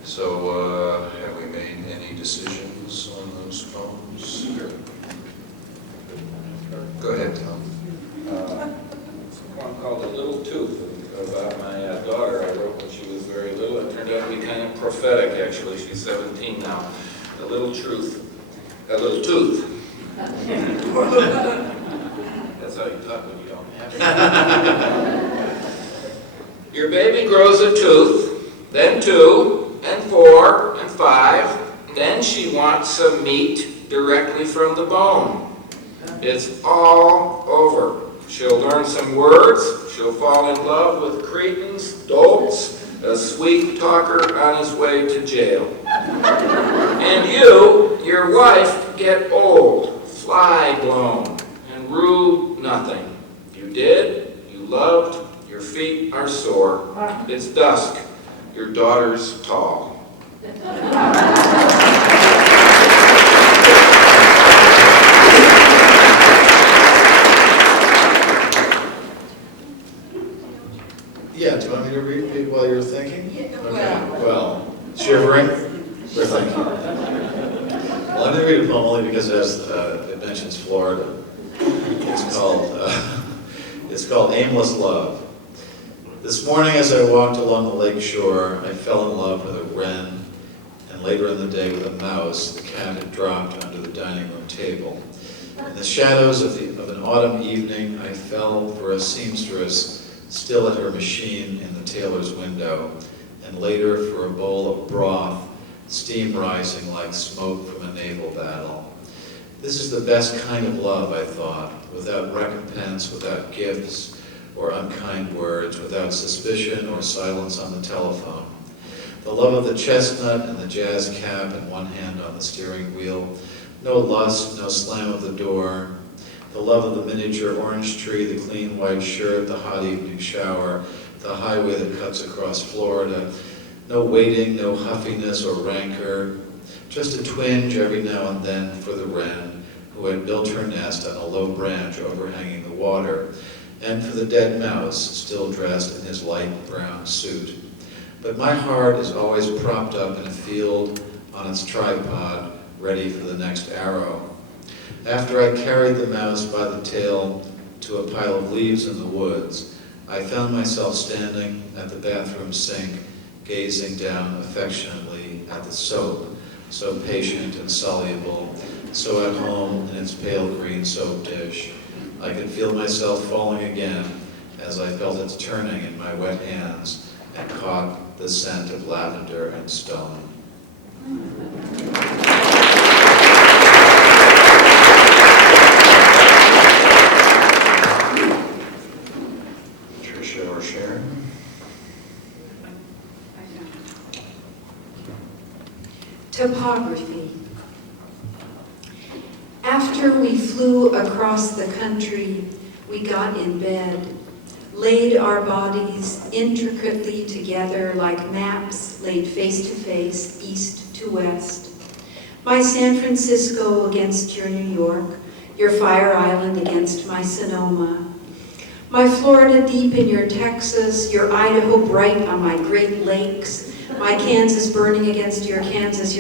So, have we made any decisions on those poems? Go ahead, Tom. It's a poem called A Little Tooth, about my daughter I wrote when she was very little. It turned out to be kind of prophetic, actually. She's 17 now. A little tooth. That's how you talk when you don't have it. Your baby grows a tooth, then 2, and 4, and 5. Then she wants some meat directly from the bone. It's all over. She'll learn some words. She'll fall in love with cretins, dolts, a sweet talker on his way to jail. And you, your wife, get old, fly blown, and rue nothing. You did, you loved, your feet are sore. It's dusk, your daughter's tall. Yeah, do you want me to read it while you're thinking? Yeah, well, shivering or thinking. Well, I'm going to read a poem only because it mentions Florida. It's called Aimless Love. This morning as I walked along the lake shore, I fell in love with a wren, and later in the day with a mouse the cat had dropped under the dining room table. In the shadows of an autumn evening, I fell for a seamstress still at her machine in the tailor's window, and later for a bowl of broth, steam rising like smoke from a naval battle. This is the best kind of love, I thought, without recompense, without gifts or unkind words, without suspicion or silence on the telephone. The love of the chestnut and the jazz cap and one hand on the steering wheel, no lust, no slam of the door. The love of the miniature orange tree, the clean white shirt, the hot evening shower, the highway that cuts across Florida. No waiting, no huffiness or rancor, just a twinge every now and then for the wren who had built her nest on a low branch overhanging the water, and for the dead mouse still dressed in his light brown suit. But my heart is always propped up in a field on its tripod, ready for the next arrow. After I carried the mouse by the tail to a pile of leaves in the woods, I found myself standing at the bathroom sink, gazing down affectionately at the soap, so patient and soluble, so at home in its pale green soap dish. I could feel myself falling again as I felt it turning in my wet hands and caught the scent of lavender and stone. Patricia or Sharon? Topography. After we flew across the country, we got in bed, laid our bodies intricately together like maps laid face to face, east to west. My San Francisco against your New York, your Fire Island against my Sonoma, my Florida deep in your Texas, your Idaho bright on my Great Lakes, my Kansas burning against your Kansas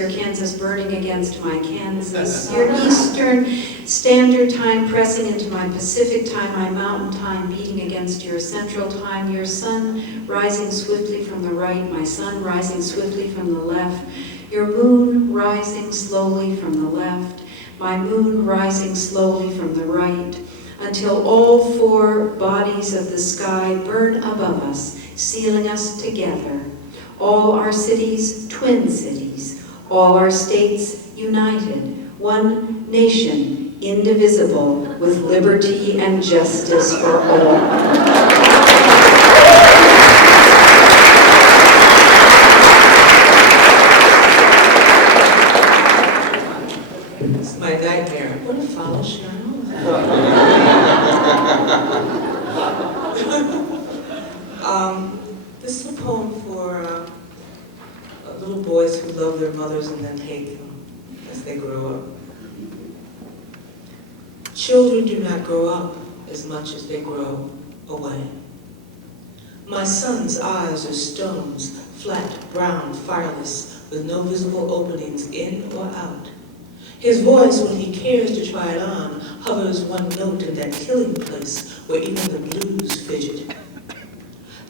burning against my Kansas, your Eastern Standard Time pressing into my Pacific Time, my Mountain Time beating against your Central Time, your sun rising swiftly from the right, my sun rising swiftly from the left, your moon rising slowly from the left, my moon rising slowly from the right, until all four bodies of the sky burn above us, sealing us together. All our cities, twin cities, all our states united, one nation, indivisible, with liberty and justice for all. It's my nightmare. I'm going to follow Sharon Olds. This is a poem for little boys who love their mothers and then hate them as they grow up. Children do not grow up as much as they grow away. My son's eyes are stones, flat, brown, fireless, with no visible openings in or out. His voice, when he cares to try it on, hovers one note in that killing place where even the blues fidget.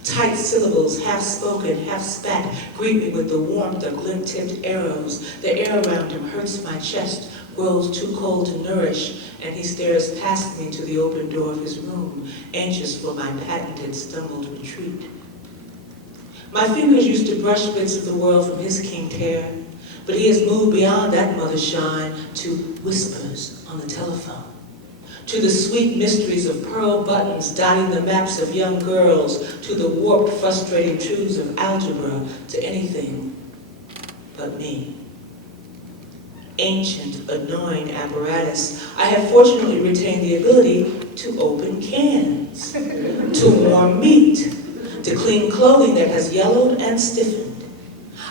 Tight syllables, half spoken, half spat, greet me with the warmth of glint-tipped arrows. The air around him hurts my chest, grows too cold to nourish, and he stares past me to the open door of his room, anxious for my patented stumbled retreat. My fingers used to brush bits of the world from his kinked hair, but he has moved beyond that mother shine to whispers on the telephone, to the sweet mysteries of pearl buttons dotting the maps of young girls, to the warped, frustrating truths of algebra, to anything but me. Ancient, annoying apparatus, I have fortunately retained the ability to open cans, to warm meat, to clean clothing that has yellowed and stiffened.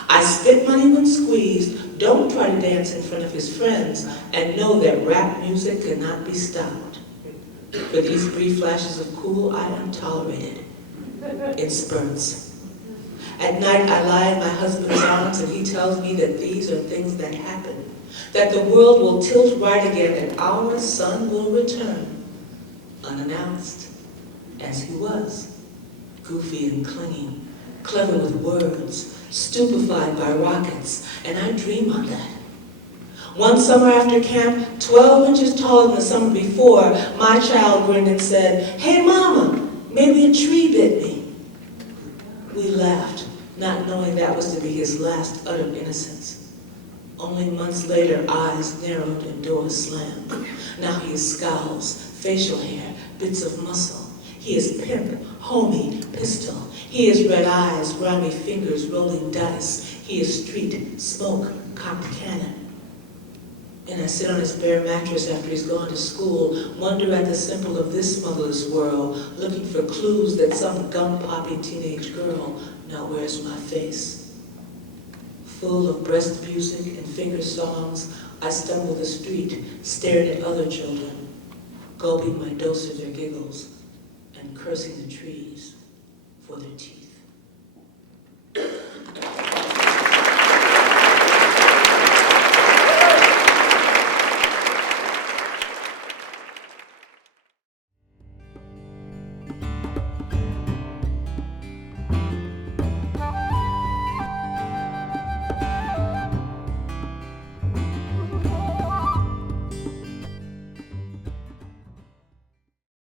I spit money when squeezed, don't try to dance in front of his friends, and know that rap music cannot be stopped. For these brief flashes of cool, I am tolerated in spurts. At night, I lie in my husband's arms, and he tells me that these are things that happen, that the world will tilt right again, and our son will return, unannounced, as he was, goofy and clinging, clever with words, stupefied by rockets, and I dream on that. One summer after camp, 12 inches taller than the summer before, my child grinned and said, "Hey mama, maybe a tree bit me." We laughed, not knowing that was to be his last utter innocence. Only months later, eyes narrowed and doors slammed. Now he scowls, facial hair, bits of muscle. He is pimp, homie, pistol. He is red eyes, grimy fingers, rolling dice. He is street, smoke, cocked cannon. And I sit on his bare mattress after he's gone to school, wonder at the simple of this motherless world, looking for clues that some gum-popping teenage girl now wears my face. Full of breast music and finger songs, I stumble the street, staring at other children, gulping my dose of their giggles, and cursing the trees for their teeth.